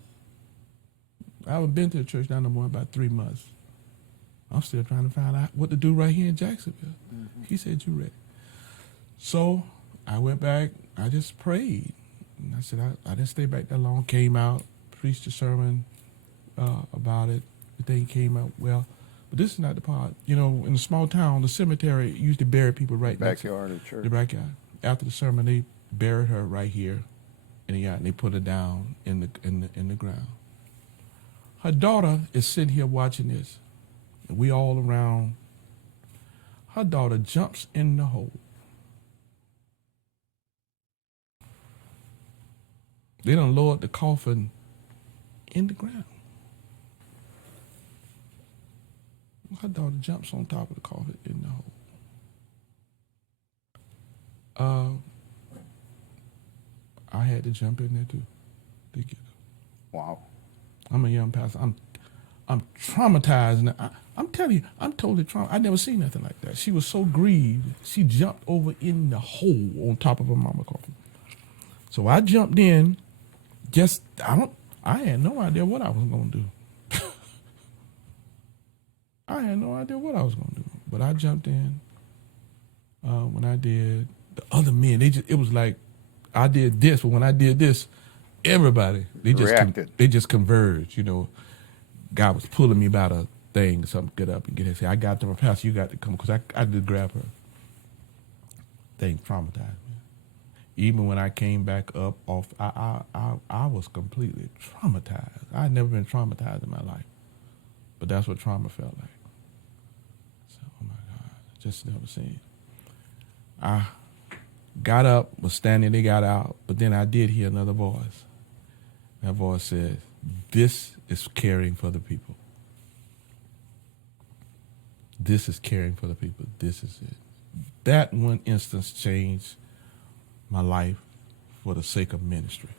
I haven't been to the church now no more about 3 months. I'm still trying to find out what to do right here in Jacksonville. Mm-hmm. He said, you ready. So I went back. I just prayed. And I said, I didn't stay back that long. Came out, preached a sermon about it. The thing came out well. But this is not the part. You know, in a small town, the cemetery used to bury people right next to Backyard of the church. the backyard. After the sermon, they buried her right here in the yard, and they put her down in the ground. Her daughter is sitting here watching this, and we all around. Her daughter jumps in the hole. They done lowered the coffin in the ground. Her daughter jumps on top of the coffin in the hole. I had to jump in there too to get her. Wow. I'm a young pastor. I'm traumatized. Now. I'm telling you, I'm totally traumatized. I never seen nothing like that. She was so grieved. She jumped over in the hole on top of her mama coffin. So I jumped in. I had no idea what I was gonna do. I had no idea what I was gonna do, but I jumped in. When I did, the other men, it was like I did this, but when I did this, everybody they just converged. You know, God was pulling me by the thing, something, get up and get here. Say, I got to my pastor, you got to come, because I did grab her. Thing traumatized me. Even when I came back up off, I was completely traumatized. I had never been traumatized in my life, but that's what trauma felt like. So, oh my God, just never seen. I got up, was standing, they got out, but then I did hear another voice. That voice said, this is caring for the people. This is caring for the people. This is it. That one instance changed my life for the sake of ministry.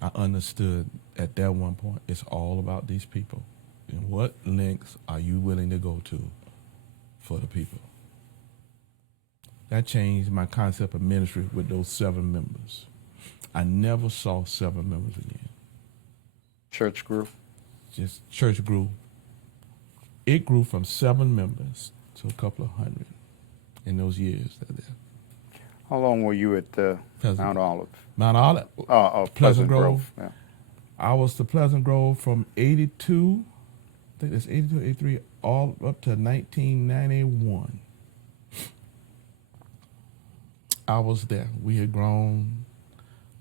I understood at that one point, it's all about these people. And what lengths are you willing to go to for the people? That changed my concept of ministry with those 7 members. I never saw 7 members again. Church grew? Just church grew. It grew from 7 members to a couple of hundred in those years. How long were you at Mount Olive? Mount Olive? Pleasant Grove. Yeah. I was to Pleasant Grove from 82, I think it's 82, 83, all up to 1991. I was there. We had grown,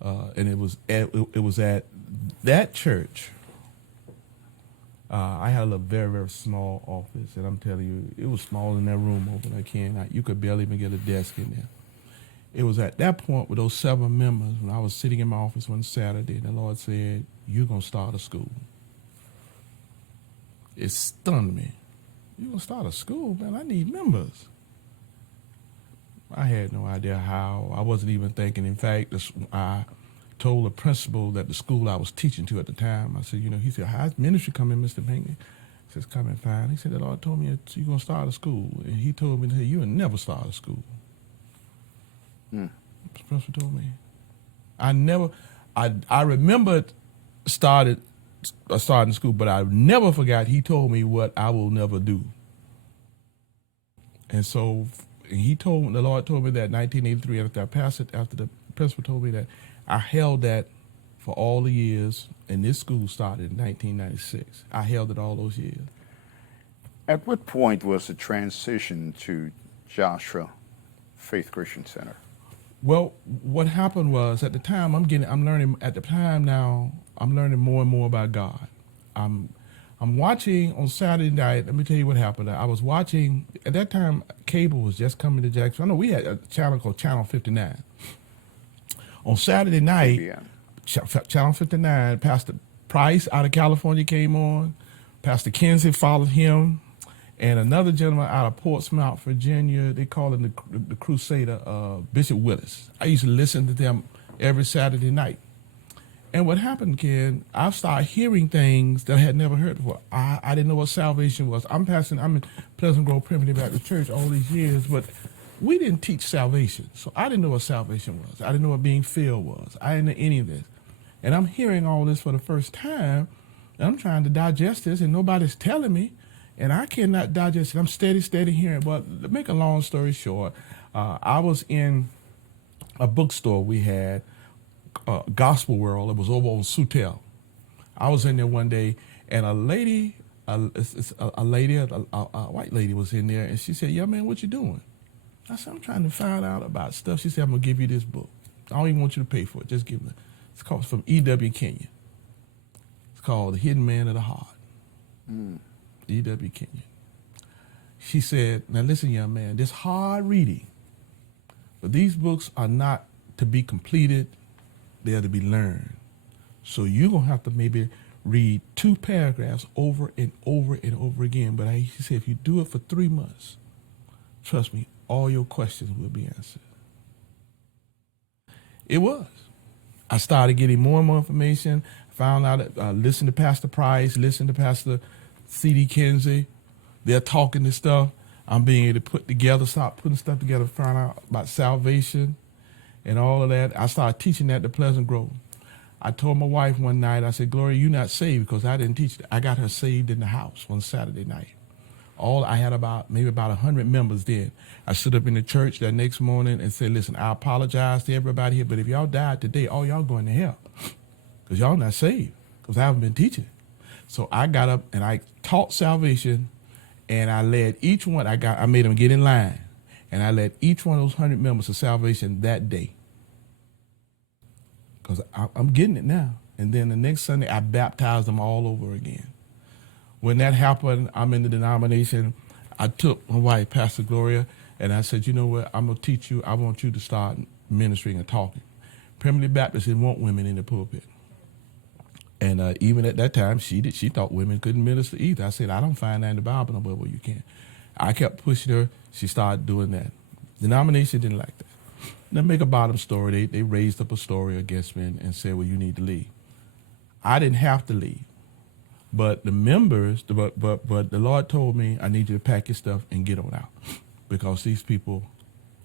and it was at that church. I had a very, very small office, and I'm telling you, it was small in that room over there. You could barely even get a desk in there. It was at that point with those 7 members when I was sitting in my office one Saturday, and the Lord said, "You're gonna start a school." It stunned me. "You're gonna start a school, man? I need members." I had no idea how. I wasn't even thinking. In fact, I told the principal that the school I was teaching to at the time, I said, he said, "How's ministry coming, Mr. Pinckney?" I said, "It's coming fine." He said, "The Lord told me you're going to start a school." And he told me, "Hey, you would never start a school." The principal told me. I remembered starting school, but I never forgot he told me what I will never do. And so the Lord told me that in 1983, after the principal told me that, I held that for all the years, and this school started in 1996. I held it all those years. At what point was the transition to Joshua Faith Christian Center? Well, what happened was at the time I'm learning more and more about God. I'm watching on Saturday night. Let me tell you what happened. I was watching at that time. Cable was just coming to Jackson. I know we had a channel called Channel 59. On Saturday night, Channel 59, Pastor Price out of California came on. Pastor Kinsey followed him, and another gentleman out of Portsmouth, Virginia. They call him the Crusader, Bishop Willis. I used to listen to them every Saturday night. And what happened, Ken, I've started hearing things that I had never heard before. I didn't know what salvation was. I'm in Pleasant Grove Primitive Baptist Church all these years, but we didn't teach salvation. So I didn't know what salvation was. I didn't know what being filled was. I didn't know any of this. And I'm hearing all this for the first time, and I'm trying to digest this, and nobody's telling me, and I cannot digest it. I'm steady hearing. But to make a long story short, I was in a bookstore we had, Gospel World. It was over on Sutel. I was in there one day, and a lady, a white lady was in there, and she said, "Yeah, man, what you doing?" I said, "I'm trying to find out about stuff." She said, "I'm gonna give you this book. I don't even want you to pay for it. Just give me." It's called from E.W. Kenyon. It's called The Hidden Man of the Heart. E.W. Kenyon. She said, "Now listen, young man, this hard reading, but these books are not to be completed. They are to be learned. So you're going to have to maybe read 2 paragraphs over and over and over again. But she said, if you do it for 3 months, trust me, all your questions will be answered." It was. I started getting more and more information. Found out, listened to Pastor Price, listened to Pastor C.D. Kinsey. They're talking this stuff. I'm being able to start putting stuff together, find out about salvation and all of that. I started teaching that to Pleasant Grove. I told my wife one night, I said, "Gloria, you're not saved," because I didn't teach it. I got her saved in the house one Saturday night. I had maybe about 100 members then. I stood up in the church that next morning and said, "Listen, I apologize to everybody here, but if y'all died today, all y'all going to hell because y'all not saved because I haven't been teaching." So I got up and I taught salvation, and I led each one. I made them get in line, and I led each one of those 100 members to salvation that day because I'm getting it now. And then the next Sunday, I baptized them all over again. When that happened, I'm in the denomination. I took my wife, Pastor Gloria, and I said, "You know what? I'm going to teach you. I want you to start ministering and talking." Primitive Baptists didn't want women in the pulpit. And even at that time, she thought women couldn't minister either. I said, "I don't find that in the Bible." No, well, you can. I kept pushing her. She started doing that. Denomination didn't like that. Then make a bottom story. They raised up a story against me and said, "Well, you need to leave." I didn't have to leave. But the members, but the Lord told me, "I need you to pack your stuff and get on out because these people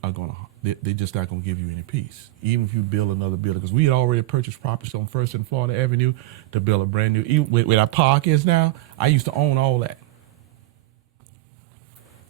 are they're just not going to give you any peace, even if you build another building." Because we had already purchased properties on First and Florida Avenue to build a brand new, where our park is now. I used to own all that.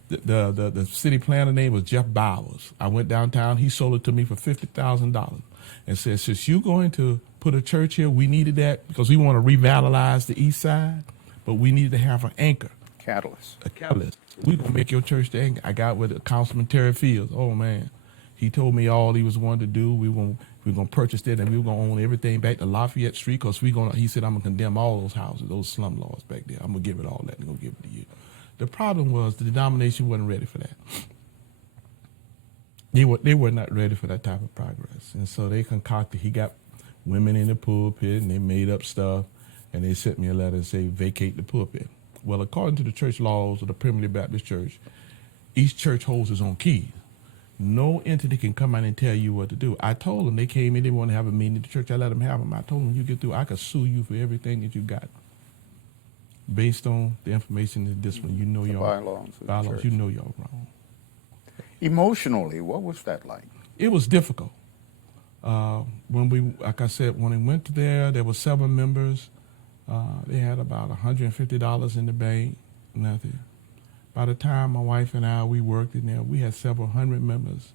The city planner name was Jeff Bowers. I went downtown. He sold it to me for $50,000 and said, "Since you're going to put a church here, we needed that because we want to revitalize the east side, but we needed to have an anchor." Catalyst. A catalyst. We're going to make your church the anchor. I got with Councilman Terry Fields. Oh, man. He told me all he was wanting to do. We're going to purchase it, and we were going to own everything back to Lafayette Street because he said, "I'm going to condemn all those houses, those slum laws back there. I'm going to give it all that and going to give it to you." The problem was the denomination wasn't ready for that. They were not ready for that type of progress. And so they concocted, he got women in the pulpit, and they made up stuff, and they sent me a letter and say, "Vacate the pulpit." Well, according to the church laws of the Primitive Baptist Church, each church holds its own keys. No entity can come out and tell you what to do. I told them, they came in, they wanted to have a meeting at the church. I let them have them. I told them, when you get through, I could sue you for everything that you got. Based on the information in this one, you know y'all Bylaws of the bylaws, church. you know y'all wrong. Emotionally, what was that like? It was difficult. Like I said, when we went there were 7 members. They had about $150 in the bank, nothing. By the time my wife and we worked in there, we had several hundred members,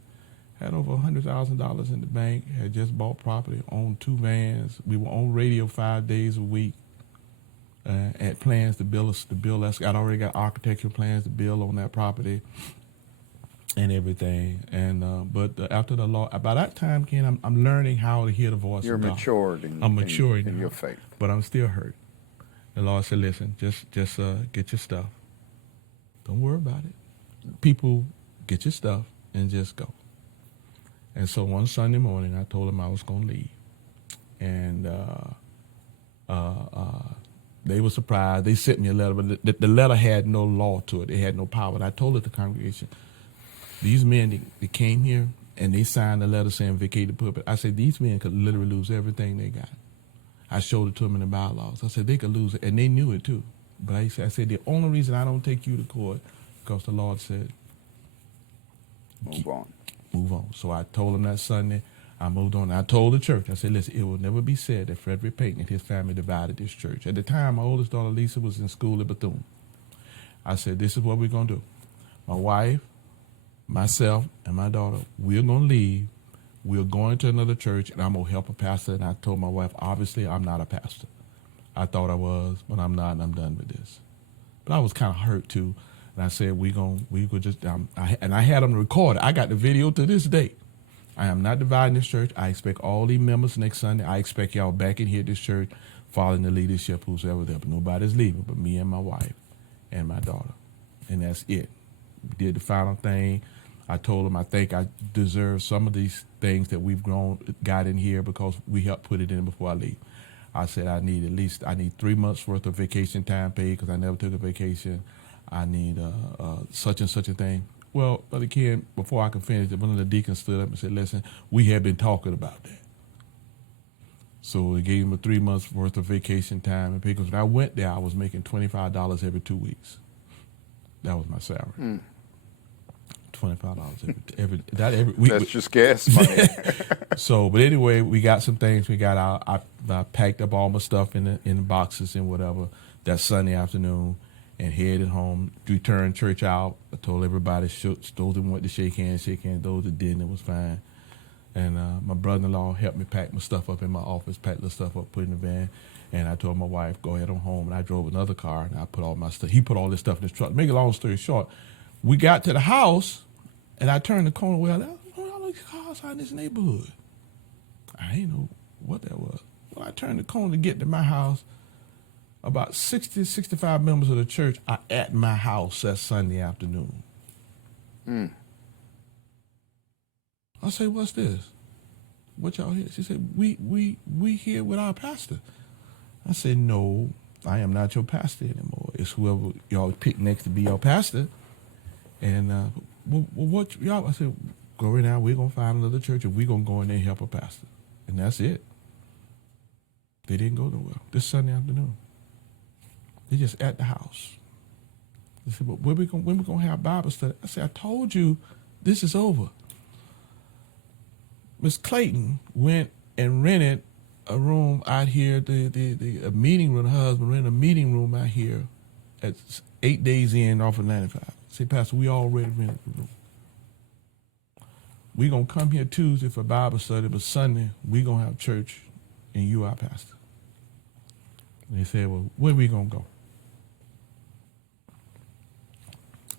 had over $100,000 in the bank, had just bought property, owned 2 vans. We were on radio 5 days a week, had plans to build us. I'd already got architectural plans to build on that property and everything. And but after the law, by that time, Ken, I'm learning how to hear the voice You're of God. matured I'm maturing in now, your faith. but I'm still hurt. The Lord said, "Listen, just get your stuff. Don't worry about it. People, get your stuff and just go." And so one Sunday morning, I told them I was going to leave. And they were surprised. They sent me a letter, but the letter had no law to it. It had no power. And I told the congregation, these men, they came here and they signed a letter saying vacate the pulpit. I said, these men could literally lose everything they got. I showed it to them in the bylaws. I said they could lose it, and they knew it too. But I said the only reason I don't take you to court because the Lord said Move on. move on. So I told them that Sunday. I moved on. I told the church, I said, listen, it will never be said that Frederick Payton and his family divided this church. At the time, my oldest daughter, Lisa, was in school at Bethune. I said, this is what we're going to do. My wife, myself, and my daughter, we're going to leave. We're going to another church, and I'm going to help a pastor. And I told my wife, obviously, I'm not a pastor. I thought I was, but I'm not, and I'm done with this. But I was kind of hurt, too. And I said, we could just, and I had them recorded. I got the video to this day. I am not dividing this church. I expect all these members next Sunday. I expect y'all back in here at this church, following the leadership, who's ever there. But nobody's leaving but me and my wife and my daughter. And that's it. Did the final thing. I told them I think I deserve some of these things that we've got in here because we helped put it in before I leave. I said I need 3 months worth of vacation time paid because I never took a vacation. I need such and such a thing. Well, Brother Ken, before I could finish, one of the deacons stood up and said, listen, we have been talking about that. So we gave him a 3 months worth of vacation time. And because when I went there, I was making $25 every 2 weeks. That was my salary. $25 every week. That's just gas money. So, but anyway, we got some things. We got out. I packed up all my stuff in the boxes and whatever that Sunday afternoon and headed home. Returned church out. I told everybody, those that went to shake hands. Those that didn't, it was fine. And my brother-in-law helped me pack my stuff up in my office, pack the stuff up, put it in the van. And I told my wife, go ahead, I'm home. And I drove another car, and I put all my stuff. He put all this stuff in his truck. Make a long story short, we got to the house, and I turned the corner. Well, all these cars out in this neighborhood. I didn't know what that was. When I turned the corner to get to my house, about 60, 65 members of the church are at my house that Sunday afternoon. I say, what's this? What y'all here? She said, we here with our pastor. I said, no, I am not your pastor anymore. It's whoever y'all pick next to be your pastor. And what y'all? I said, go right now. We're gonna find another church, and we're gonna go in there and help a pastor, and that's it. They didn't go nowhere this Sunday afternoon. They just at the house. They said, but when we gonna have Bible study? I said, I told you, this is over. Miss Clayton went and rented a room out here, a meeting room. Her husband rented a meeting room out here at 8 days in off of 95. I said, Pastor, we already rented the room. We gonna come here Tuesday for Bible study, but Sunday we gonna have church, and you our pastor. And they said, well, where we gonna go?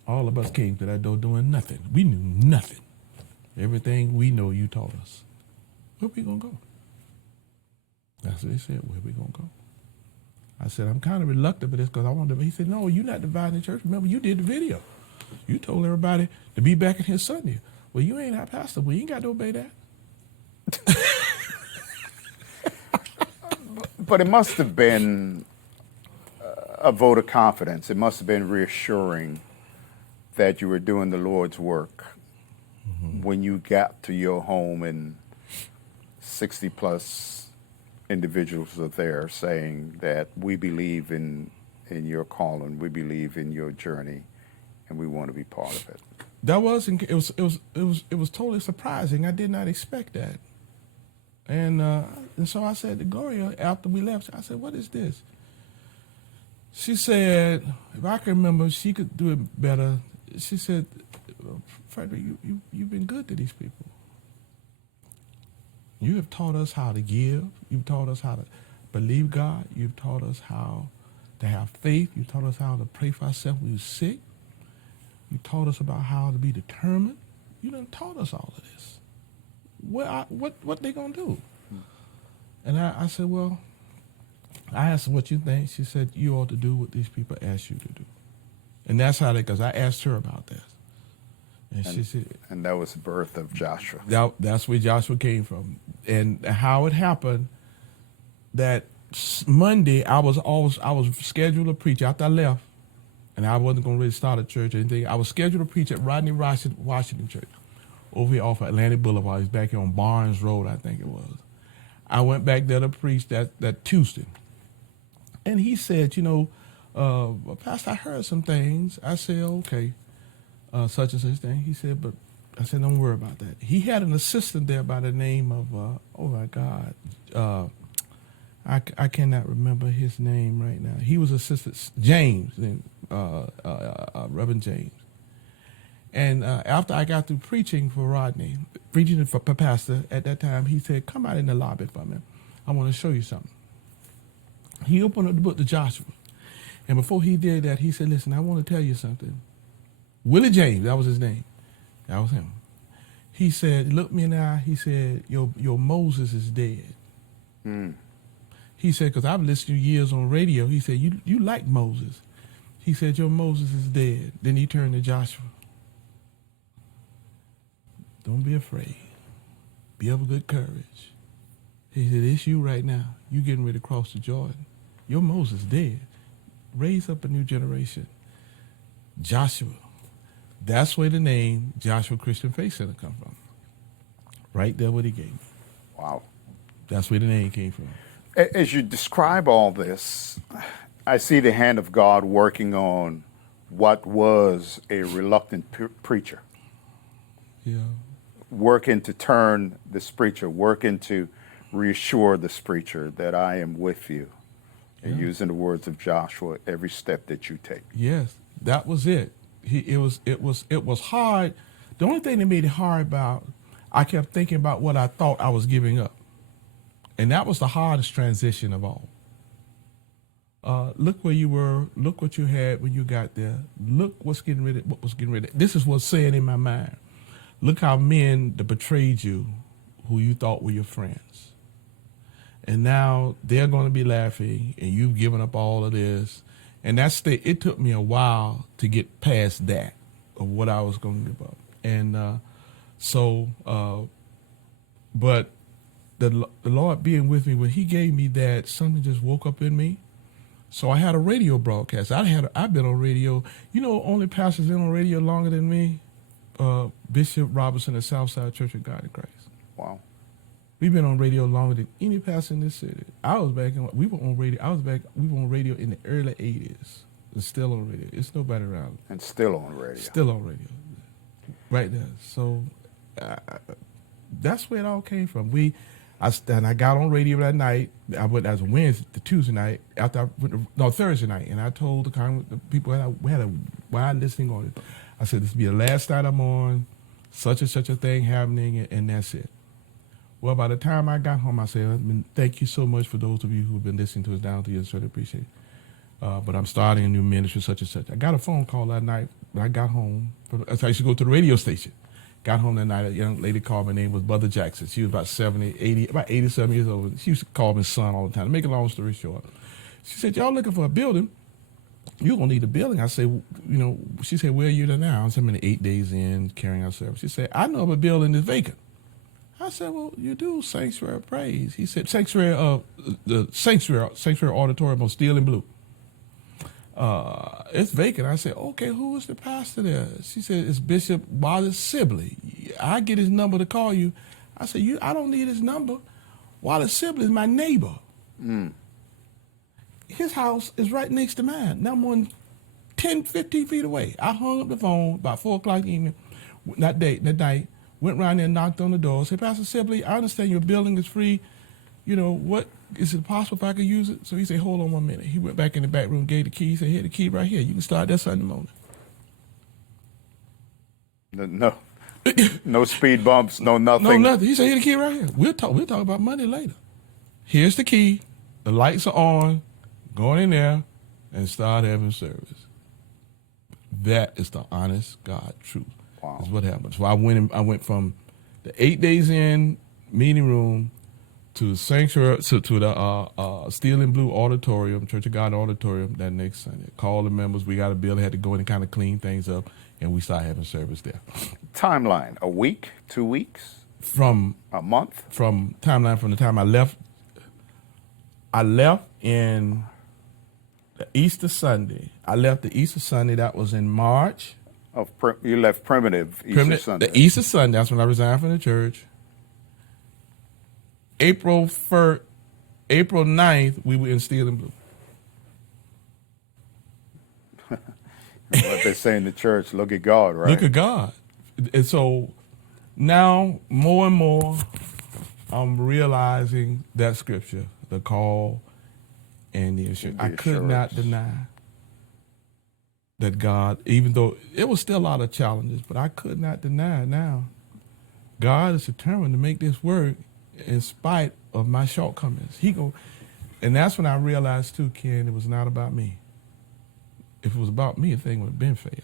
All of us came to that door doing nothing. We knew nothing. Everything we know you taught us. Where we gonna go? That's what they said, where we gonna go? I said, I'm kind of reluctant for this because I want to. He said, no, you're not dividing the church. Remember, you did the video. You told everybody to be back in here Sunday. Well, you ain't our pastor. Well, you ain't got to obey that. But it must have been a vote of confidence. It must have been reassuring that you were doing the Lord's work when you got to your home and 60 plus individuals are there saying that we believe in your calling, we believe in your journey, and we want to be part of it. That was it was totally surprising. I did not expect that. And so I said to Gloria after we left, I said, what is this? She said, if I can remember, she could do it better. She said, Frederick, you've been good to these people. You have taught us how to give. You've taught us how to believe God. You've taught us how to have faith. You taught us how to pray for ourselves when we're sick. You taught us about how to be determined. You done taught us all of this. What they gonna do? And I said, well, I asked her what you think. She said, you ought to do what these people ask you to do. And that's how because I asked her about that. And she said, and that was the birth of Joshua. That's where Joshua came from. And how it happened that Monday I was scheduled to preach after I left, and I wasn't going to really start a church or anything. I was scheduled to preach at Rodney Washington Church over here off of Atlantic Boulevard. He's back here on Barnes Road, I think it was. I went back there to preach that Tuesday. And he said, Pastor, I heard some things. I said, okay, such and such thing. He said, but I said, don't worry about that. He had an assistant there by the name of, oh my God, I cannot remember his name right now. He was assistant, James, Reverend James. And after I got through preaching for Rodney, preaching for Pastor at that time, he said, come out in the lobby for me. I want to show you something. He opened up the book to Joshua. And before he did that, he said, listen, I want to tell you something. Willie James, that was his name. That was him. He said, look me in the eye. He said, your Moses is dead. He said, because I've listened to you years on radio. He said, you like Moses. He said, your Moses is dead. Then he turned to Joshua. Don't be afraid. Be of good courage. He said, it's you right now. You getting ready to cross the Jordan. Your Moses dead. Raise up a new generation. Joshua. That's where the name Joshua Christian Faith Center come from. Right there what he gave me. Wow. That's where the name came from. As you describe all this, I see the hand of God working on what was a reluctant preacher. Yeah. Working to turn this preacher, working to reassure this preacher that I am with you. And using the words of Joshua, every step that you take. Yes, that was it. It was hard. The only thing that made it hard about, I kept thinking about what I thought I was giving up. And that was the hardest transition of all. Look where you were. Look what you had when you got there. Look what was getting ready. This is what's saying in my mind. Look how men that betrayed you, who you thought were your friends. And now they're going to be laughing, and you've given up all of this. And it took me a while to get past that, of what I was going to give up. And but the Lord being with me, when he gave me that, something just woke up in me. So I had a radio broadcast. I've been on radio. Only pastors been on radio longer than me. Bishop Robinson at Southside Church of God in Christ. Wow. We've been on radio longer than any pastor in this city. We were on radio in the early 80s. It's still on radio. It's nobody around. And still on radio. Still on radio. Right there. So that's where it all came from. I got on radio that night. That was Wednesday, Tuesday night, Thursday night. And I told the people, we had a wide listening audience. I said, this will be the last night I'm on, such and such a thing happening, and that's it. Well, by the time I got home, I said, thank you so much for those of you who have been listening to us down to you. I certainly appreciate it. But I'm starting a new ministry, such and such. I got a phone call that night when I got home. I used to go to the radio station. Got home that night, a young lady called me. Her name was Mother Jackson. She was about 87 years old. She used to call me son all the time. To make a long story short, she said, y'all looking for a building? You're going to need a building. I said, she said, where are you now? I said, I'm 8 days in carrying out service. She said, I know of a building that's vacant. I said, well, you do Sanctuary of Praise. He said, the Sanctuary Auditorium on Steel and Blue. It's vacant. I said, okay, who is the pastor there? She said, it's Bishop Wallace Sibley. I get his number to call you. I said, I don't need his number. Wallace Sibley is my neighbor. His house is right next to mine. Now I'm on 10, 15 feet away. I hung up the phone about 4 o'clock in the evening, that night, went around there and knocked on the door. Said, Pastor Sibley, I understand your building is free. What is it possible if I could use it? So he said, hold on 1 minute. He went back in the back room, gave the key. He said, here, the key right here. You can start that Sunday morning. No. No speed bumps, no nothing. No, nothing. He said, here, the key right here. We'll talk about money later. Here's the key. The lights are on. Go in there and start having service. That is the honest God truth. Wow. That's what happened. So I went from the 8 days in meeting room to the sanctuary, to the Steel and Blue Auditorium, Church of God Auditorium that next Sunday. Called the members. We got a bill. Had to go in and kind of clean things up, and we started having service there. Timeline, a week, 2 weeks? From a month? From the time I left. I left in the Easter Sunday. That was in March. You left Primitive Easter Sunday. The Easter Sunday, that's when I resigned from the church. April 1st, April 9th, we were in Steel and Blue. What they say in the church, look at God, right? Look at God. And so now, more and more, I'm realizing that scripture, the call and the assurance. The I could not assurance. deny that God, even though it was still a lot of challenges, but I could not deny now. God is determined to make this work in spite of my shortcomings. And that's when I realized too, Ken, it was not about me. If it was about me, the thing would have been failed.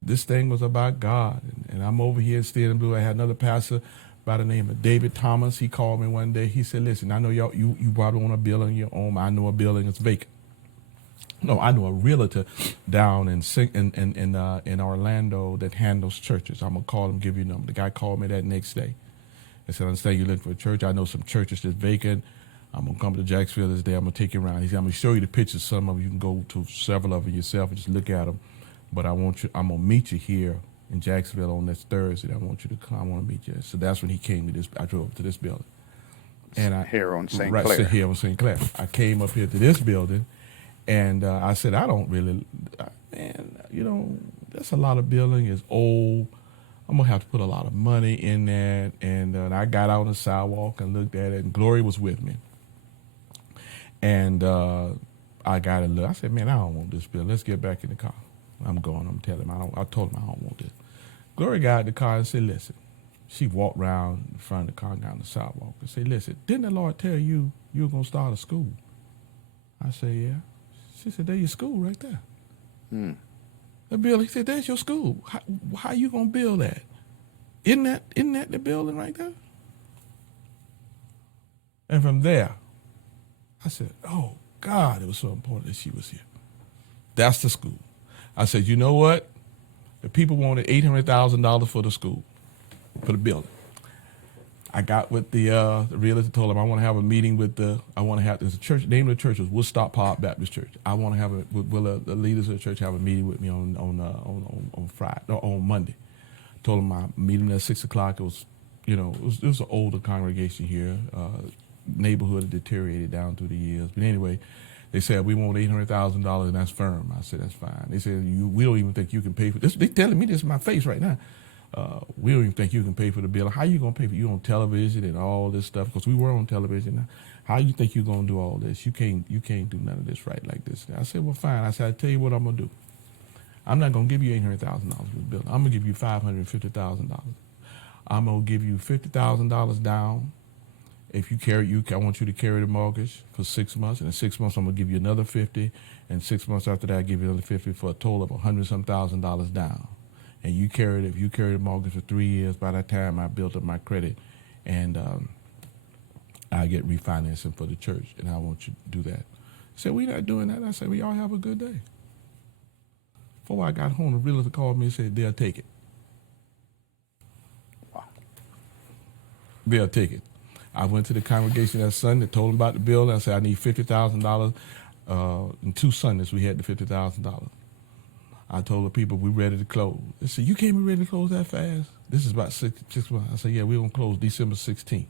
This thing was about God. And I'm over here in Steel and Blue. I had another pastor by the name of David Thomas. He called me one day. He said, listen, I know you probably want a building on your own. I know a building that's vacant. No, I know a realtor down in Orlando that handles churches. I'm going to call him, give you a number. The guy called me that next day. I said, I understand you're looking for a church. I know some churches that's vacant. I'm going to come to Jacksonville this day. I'm going to take you around. He said, I'm going to show you the pictures. Some of you can go to several of them yourself and just look at them. But I'm going to meet you here in Jacksonville on this Thursday. I want you to come. I want to meet you. So that's when he came to this. I drove to this building. And Here on St. Right, Clair. here on St. Clair. I came up here to this building, and I said, I don't really, man, that's a lot of building. It's old. I'm going to have to put a lot of money in that. And I got out on the sidewalk and looked at it, and Glory was with me. And I got a look. I said, man, I don't want this building. Let's get back in the car. I'm going. I'm telling him. I told him I don't want this. Glory got in the car and said, listen. She walked around in front of the car down the sidewalk and said, listen, didn't the Lord tell you were going to start a school? I said, yeah. She said, there's your school right there. The building, he said, there's your school. How you going to build that? Isn't that the building right there? And from there, I said, oh, God, it was so important that she was here. That's the school. I said, you know what? The people wanted $800,000 for the school, for the building. I got with the realtor, told him I want to have a meeting with there's a church, name of the church was Woodstock Park Baptist Church. I want to have the leaders of the church have a meeting with me on Friday, or on Monday. Told them my meeting at 6 o'clock. It was, it was an older congregation here. Neighborhood had deteriorated down through the years. But anyway, they said, we want $800,000 and that's firm. I said, that's fine. They said, we don't even think you can pay for this. They're telling me this in my face right now. We don't even think you can pay for the bill. How you going to pay for it? You on television and all this stuff? Because we were on television. Now, how you think you're going to do all this? You can't do none of this right like this. I said, well, fine. I said, I'll tell you what I'm going to do. I'm not going to give you $800,000 for the building. I'm going to give you $550,000. I'm going to give you $50,000 down. If you I want you to carry the mortgage for 6 months. And in 6 months, I'm going to give you another 50. And 6 months after that, I give you another 50 for a total of $100,000 down. And if you carry the mortgage for 3 years, by that time I built up my credit, and I get refinancing for the church, and I want you to do that. He said, we're not doing that. I said, well, y'all have a good day. Before I got home, the realtor called me and said, they'll take it. Wow. They'll take it. I went to the congregation that Sunday, told them about the building. I said, I need $50,000. In 2 Sundays, we had the $50,000. I told the people, we're ready to close. They said, you can't be ready to close that fast? This is about 6 months. I said, yeah, we're going to close December 16th.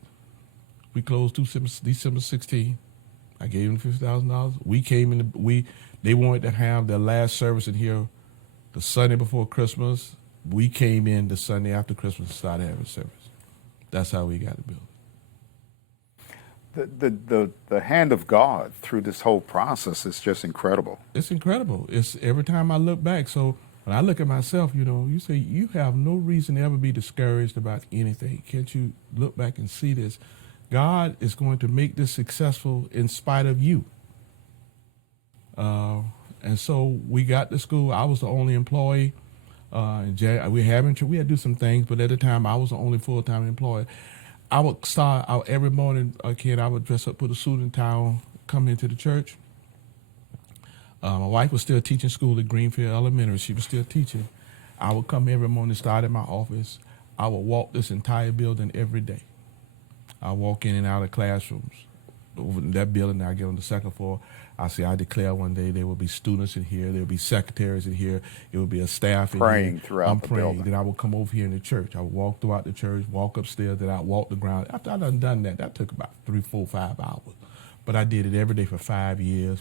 We closed December 16th. I gave them $50,000. We came in, they wanted to have their last service in here the Sunday before Christmas. We came in the Sunday after Christmas and started having service. That's how we got the building. The hand of God through this whole process is just incredible. It's incredible. It's every time I look back. So when I look at myself, you say you have no reason to ever be discouraged about anything. Can't you look back and see this? God is going to make this successful in spite of you. And so we got to school. I was the only employee. We had to do some things, but at the time I was the only full-time employee. I would start out every morning, I would dress up, put a suit and tie on, come into the church. My wife was still teaching school at Greenfield Elementary. She was still teaching. I would come every morning, start in my office. I would walk this entire building every day. I walk in and out of classrooms. over in that building. I get on the second floor. I say, I declare one day there will be students in here. There will be secretaries in here. It will be a staff in Praying here. throughout I'm the praying. building. Then I will come over here in the church. I will walk throughout the church, walk upstairs. Then I walk the ground. After I done that, that took about 3, 4, 5 hours. But I did it every day for 5 years.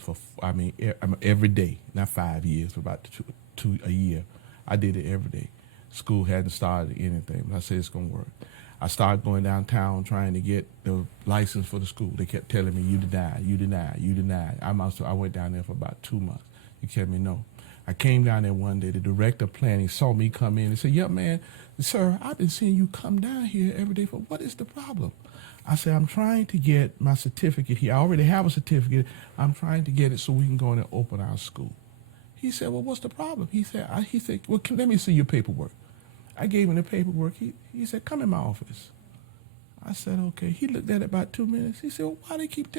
Every day, not 5 years, for about two a year. I did it every day. School hadn't started anything, but I said it's gonna work. I started going downtown trying to get the license for the school. They kept telling me, you denied, you denied, you denied. I went down there for about 2 months. He kept me no. I came down there one day. The director of planning saw me come in and said, yeah, man, sir, I've been seeing you come down here every day. What is the problem? I said, I'm trying to get my certificate here. I already have a certificate. I'm trying to get it so we can go in and open our school. He said, well, what's the problem? He said, well, let me see your paperwork. I gave him the paperwork. He said, come in my office. I said, okay. He looked at it about 2 minutes. He said, well, why they keep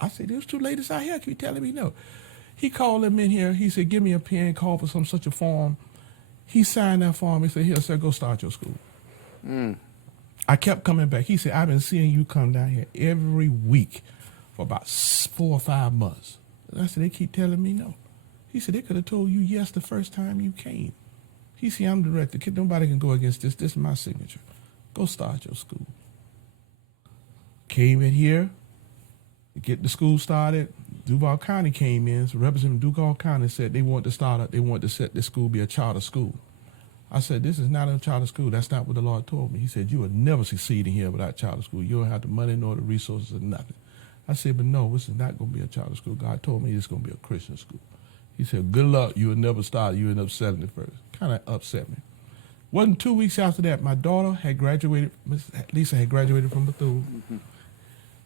I said, there's 2 ladies out here keep telling me no. He called them in here. He said, give me a pen, call for such a form. He signed that form. He said, here, sir, go start your school. I kept coming back. He said, I've been seeing you come down here every week for about 4 or 5 months. And I said, they keep telling me no. He said, they could have told you yes the first time you came. He said, I'm the director. Nobody can go against this. This is my signature. Go start your school. Came in here to get the school started. Duval County came in. So Representative Duval County said they want to start up. They want to set this school be a charter school. I said, this is not a charter school. That's not what the Lord told me. He said, you will never succeed in here without charter school. You don't have the money nor the resources or nothing. I said, but no, this is not going to be a charter school. God told me it's going to be a Christian school. He said, good luck. You will never start. You end up selling it first. Kind of upset me. Wasn't 2 weeks after that, my daughter had graduated, Miss Lisa had graduated from Bethune.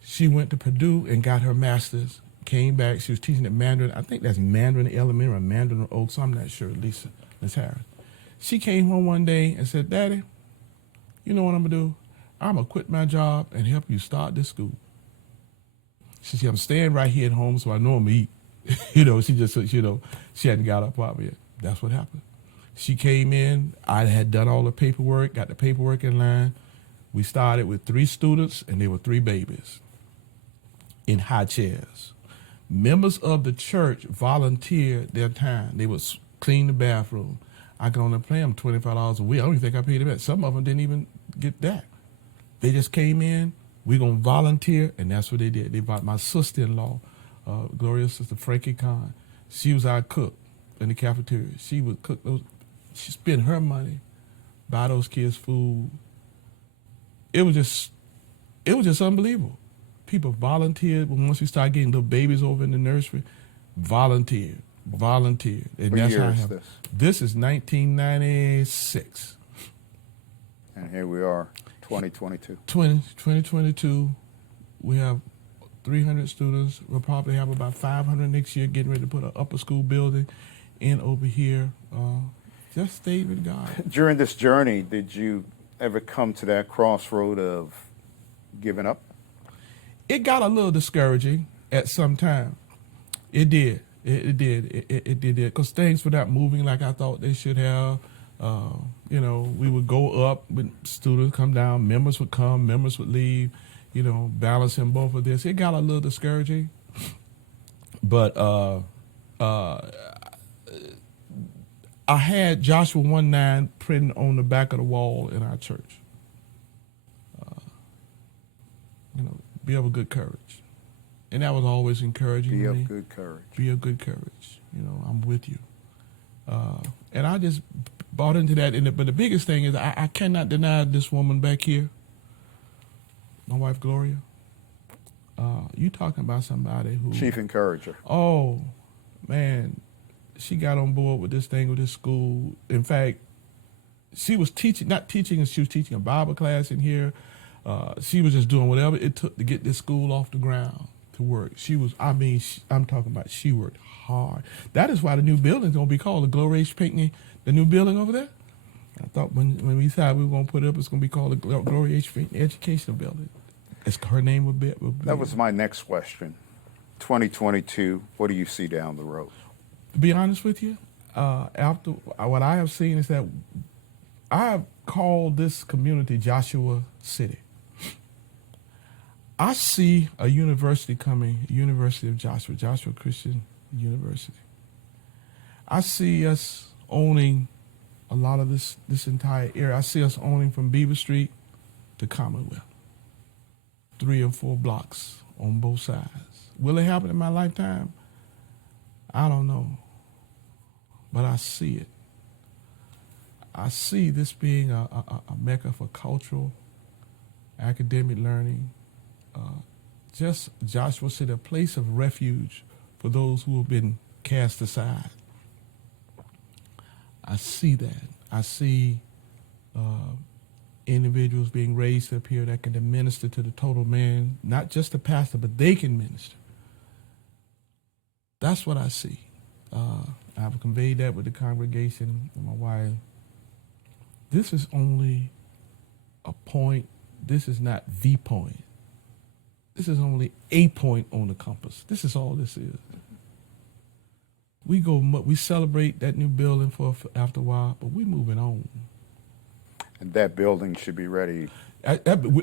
She went to Purdue and got her master's, came back. She was teaching at Mandarin. I think that's Mandarin Elementary or Mandarin Oaks. I'm not sure, Lisa, Miss Harris. She came home one day and said, Daddy, you know what I'm going to do? I'm going to quit my job and help you start this school. She said, I'm staying right here at home so I know I'm eat. She just, she hadn't got up out yet. That's what happened. She came in. I had done all the paperwork, got the paperwork in line. We started with 3 students, and there were 3 babies in high chairs. Members of the church volunteered their time. They would clean the bathroom. I could only pay them $25 a week. I don't even think I paid them that. Some of them didn't even get that. They just came in. We're going to volunteer, and that's what they did. They brought my sister-in-law, glorious sister Frankie Kahn. She was our cook in the cafeteria. She would cook those. She spent her money, buy those kids food. It was just unbelievable. People volunteered. Once we started getting little babies over in the nursery, volunteered. And What that's year how I is have. this? This is 1996. And here we are, 2022. 2022, we have 300 students. We'll probably have about 500 next year, getting ready to put an upper school building in over here. Just stay with God. During this journey, did you ever come to that crossroad of giving up? It got a little discouraging at some time. It did. It did. Because things were not moving like I thought they should have. We would go up when students come down, members would come, members would leave, balancing both of this. It got a little discouraging. But I had Joshua 1:9 printed on the back of the wall in our church. Be of good courage. And that was always encouraging Be to me. of good courage. Be of good courage. I'm with you. And I just bought into that. But the biggest thing is I cannot deny this woman back here, my wife Gloria. You talking about somebody who... Chief encourager. Oh, man. She got on board with this thing with this school. In fact, she was not teaching, she was teaching a Bible class in here. She was just doing whatever it took to get this school off the ground to work. I'm talking about she worked hard. That is why the new building's going to be called the Gloria H. Pinckney, the new building over there. I thought when we decided we were going to put it up, it's going to be called the Gloria H. Pinckney Educational Building. Her name would be. That was my next question. 2022, what do you see down the road? To be honest with you, after what I have seen is that I have called this community Joshua City. I see a university coming, University of Joshua, Joshua Christian University. I see us owning a lot of this entire area. I see us owning from Beaver Street to Commonwealth. 3 or 4 blocks on both sides. Will it happen in my lifetime? I don't know. But I see it. I see this being a mecca for cultural, academic learning. Just Joshua said, a place of refuge for those who have been cast aside. I see that. I see individuals being raised up here that can minister to the total man, not just the pastor, but they can minister. That's what I see. I've conveyed that with the congregation and my wife. This is only a point. This is not the point. This is only a point on the compass. This is all this is. We celebrate that new building for after a while, but we're moving on. And that building should be ready.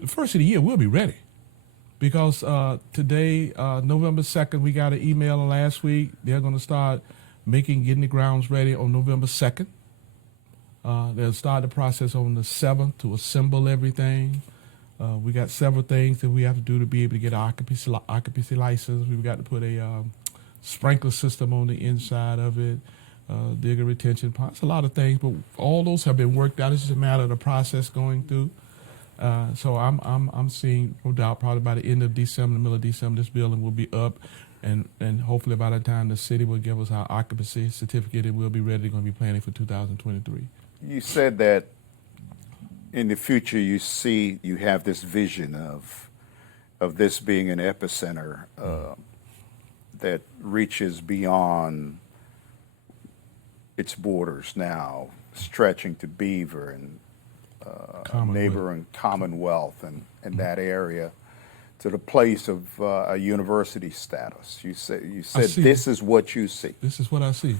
First of the year, we'll be ready. Because today, November 2nd, we got an email last week. They're going to start getting the grounds ready on November 2nd. They'll start the process on the 7th to assemble everything. We got several things that we have to do to be able to get an occupancy license. We've got to put a sprinkler system on the inside of it, digger retention ponds, a lot of things, but all those have been worked out. It's just a matter of the process going through. So I'm seeing, no doubt, probably by the end of December, the middle of December, this building will be up, and hopefully by the time the city will give us our occupancy certificate, it will be ready. They're going to be planning for 2023. You said that in the future you have this vision of this being an epicenter that reaches beyond its borders now, stretching to Beaver and neighboring Commonwealth and that area, to the place of a university status. You said this is what you see. This is what I see.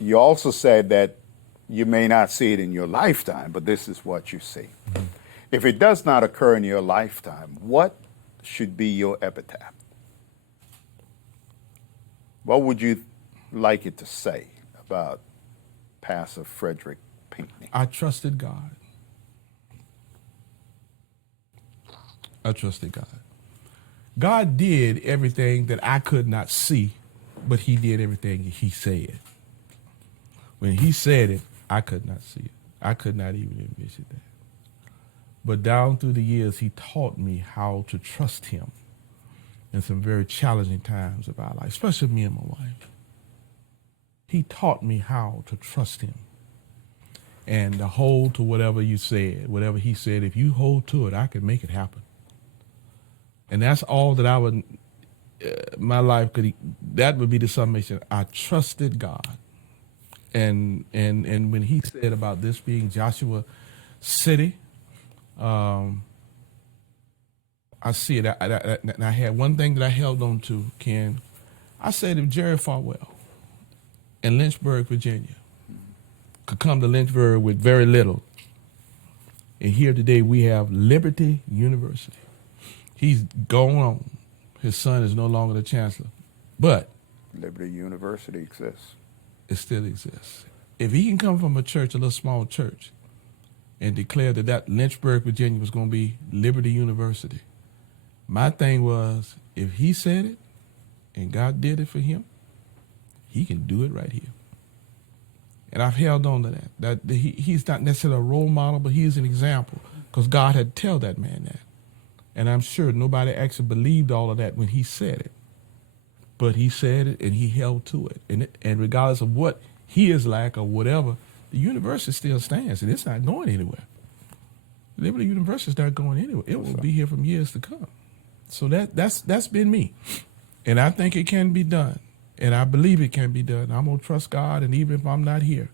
You also said that you may not see it in your lifetime, but this is what you see. Mm-hmm. If it does not occur in your lifetime, what should be your epitaph? What would you like it to say about Pastor Frederick Pinckney? I trusted God. I trusted God. God did everything that I could not see, but he did everything he said. When he said it, I could not see it. I could not even envision that. But down through the years, he taught me how to trust him in some very challenging times of our life, especially me and my wife. He taught me how to trust him and to hold to whatever you said, whatever he said. If you hold to it, I can make it happen. And that's all that I would, my life that would be the summation. I trusted God. And when he said about this being Joshua City, I see it. I had one thing that I held on to, Ken. I said if Jerry Falwell in Lynchburg, Virginia, could come to Lynchburg with very little, and here today we have Liberty University. He's gone on. His son is no longer the chancellor, but Liberty University exists. It still exists. If he can come from a church, a little small church, and declare that Lynchburg, Virginia was going to be Liberty University, my thing was, if he said it and God did it for him, he can do it right here. And I've held on to that. He's not necessarily a role model, but he is an example, because God had to tell that man that. And I'm sure nobody actually believed all of that when he said it. But he said it and he held to it. And regardless of what he is like or whatever, the university still stands and it's not going anywhere. Liberty University is not going anywhere. It will be here from years to come. So that's been me. And I think it can be done. And I believe it can be done. I'm going to trust God, and even if I'm not here,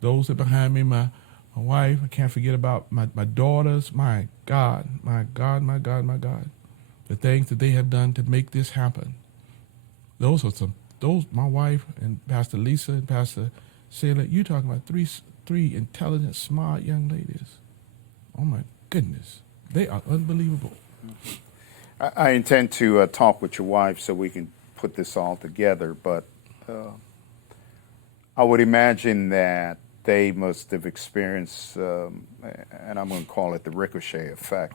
those that are behind me, my wife, I can't forget about my daughters. My God, my God, my God, my God. The things that they have done to make this happen. Those, my wife and Pastor Lisa and Pastor Sheila, you're talking about three intelligent, smart young ladies. Oh my goodness. They are unbelievable. I intend to talk with your wife so we can put this all together, but I would imagine that they must have experienced, and I'm going to call it the ricochet effect,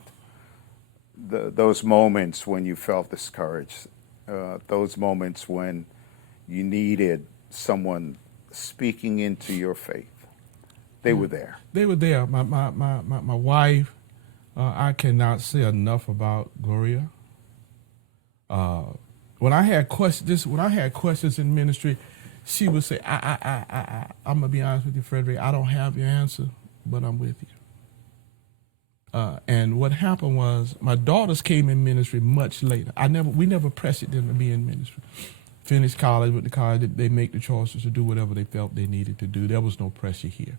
those moments when you felt discouraged, those moments when you needed someone speaking into your faith. They were there. They were there. My wife, I cannot say enough about Gloria. When I had questions in ministry, she would say, I'm gonna be honest with you, Frederick, I don't have your answer, but I'm with you. And what happened was my daughters came in ministry much later. We never pressured them to be in ministry. Finished college with the college, they make the choices to do whatever they felt they needed to do. There was no pressure here.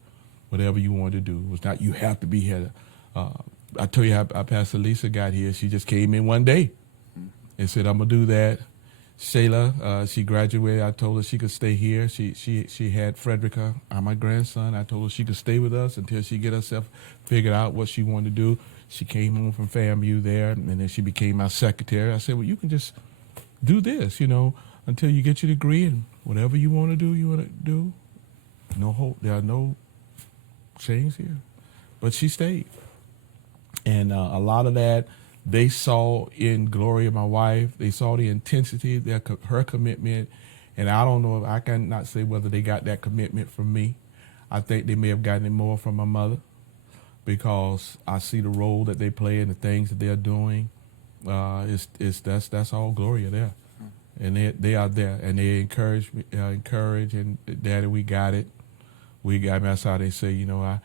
Whatever you wanted to do, it was not you have to be here. I tell you how Pastor Lisa got here. She just came in one day and said, I'm gonna do that. Shayla, she graduated. I told her she could stay here. She had Frederica, my grandson. I told her she could stay with us until she get herself figured out what she wanted to do. She came home from FAMU there, and then she became my secretary. I said, well, you can just do this, until you get your degree, and whatever you want to do, you want to do. No hope. There are no chains here. But she stayed. And a lot of that, they saw in Gloria, my wife. They saw the intensity, her commitment. And I don't know, I cannot say whether they got that commitment from me. I think they may have gotten it more from my mother, because I see the role that they play and the things that they're doing. That's all Gloria there. And they are there, and they encourage and Daddy, we got it. That's how they say, to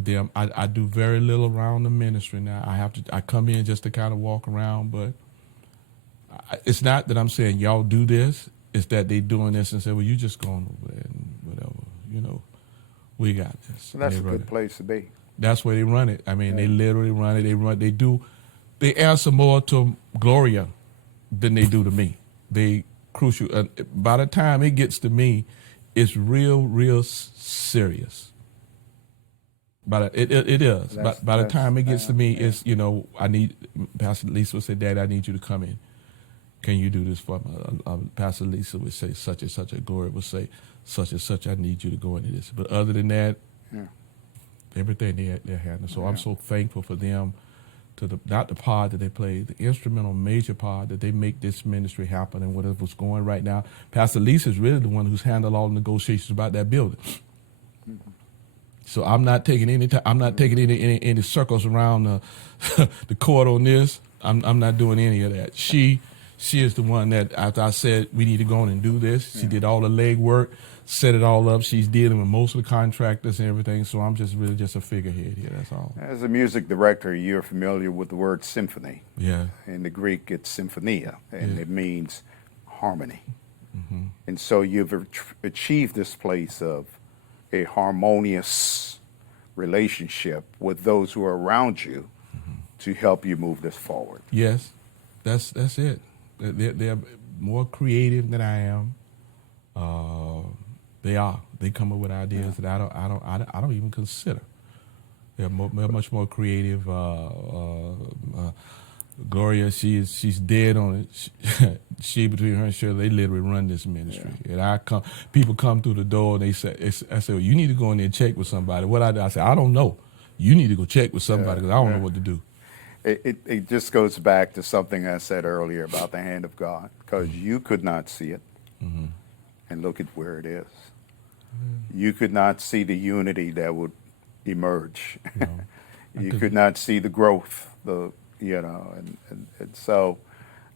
them, I do very little around the ministry now. I come in just to kind of walk around, but it's not that I'm saying y'all do this. It's that they doing this and say, well, you just going over there and whatever, we got this. So that's a good place to be. That's where they run it. I mean, They literally run it. They answer more to Gloria than they do to me. They crucial. By the time it gets to me, it's real serious. But it is. By the time it gets to me, it's I need. Pastor Lisa would say, Daddy, I need you to come in. Can you do this for me? Pastor Lisa would say such and such. Gloria would say such and such. I need you to go into this. But other than that, everything they're handling. So I'm so thankful for them. Not the part that they play, the instrumental major part that they make this ministry happen and whatever's going right now. Pastor Lisa is really the one who's handled all the negotiations about that building. Mm-hmm. So I'm not taking any time. I'm not taking any circles around the court on this. I'm not doing any of that. She is the one that after I said we need to go on and do this, she did all the legwork, set it all up. She's dealing with most of the contractors and everything, so I'm just a figurehead here, that's all. As a music director, you're familiar with the word symphony. Yeah. In the Greek, it's symphonia, and it means harmony. Mm-hmm. And so you've achieved this place of a harmonious relationship with those who are around you to help you move this forward. Yes, that's it. They're more creative than I am. They come up with ideas that I don't even consider. They're much more creative. Gloria, she's dead on it. She between her and Shirley, they literally run this ministry. And people come through the door and I say, well, you need to go in there and check with somebody. What I do, I say, I don't know. You need to go check with somebody because I don't know what to do. It just goes back to something I said earlier about the hand of God, because you could not see it, and look at where it is. You could not see the unity that would emerge. No, You could not see the growth, and so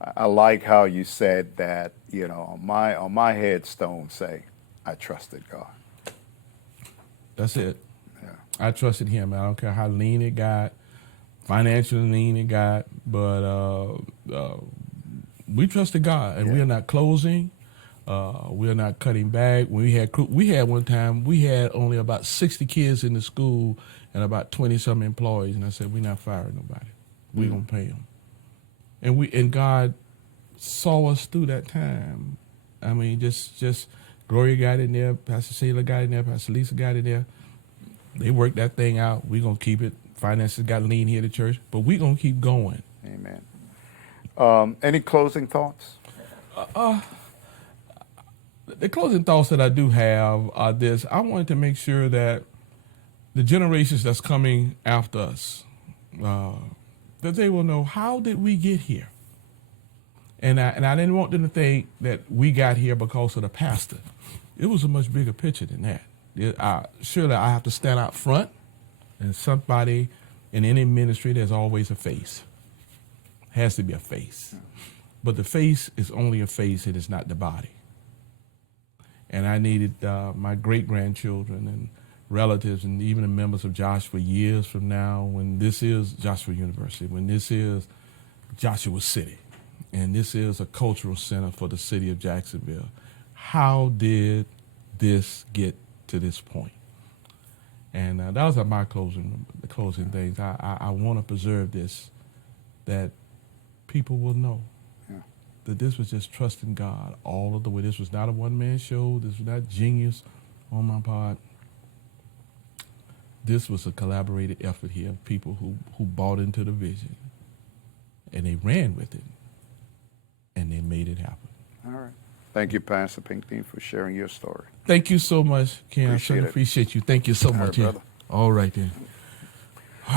I like how you said that, on my headstone say, I trusted God. That's it. Yeah. I trusted him. I don't care how lean it got, financially lean it got, but we trusted God, and we are not closing. We are not cutting back. We had one time, we had only about 60 kids in the school and about 20-some employees, and I said, we're not firing nobody. We're going to pay them. And God saw us through that time. I mean, just Gloria got in there, Pastor Sheila got in there, Pastor Lisa got in there. They worked that thing out. We're going to keep it. Finances got lean here at the church, but we're going to keep going. Amen. Any closing thoughts? The closing thoughts that I do have are this. I wanted to make sure that the generations that's coming after us, that they will know, how did we get here? And I didn't want them to think that we got here because of the pastor. It was a much bigger picture than that. Surely I have to stand out front, and somebody in any ministry, there's always a face. Has to be a face. But the face is only a face, it is not the body. And I needed my great-grandchildren and relatives and even the members of Joshua years from now, when this is Joshua University, when this is Joshua City, and this is a cultural center for the city of Jacksonville. How did this get to this point? And those are my closing things. I want to preserve this, that people will know that this was just trusting God all of the way. This was not a one-man show. This was not genius on my part. This was a collaborated effort here of people who bought into the vision, and they ran with it, and they made it happen. All right. Thank you, Pastor Pinckney, for sharing your story. Thank you so much, Ken. I Appreciate it. appreciate you. Thank you so All right, much. Yeah. brother. All right, then.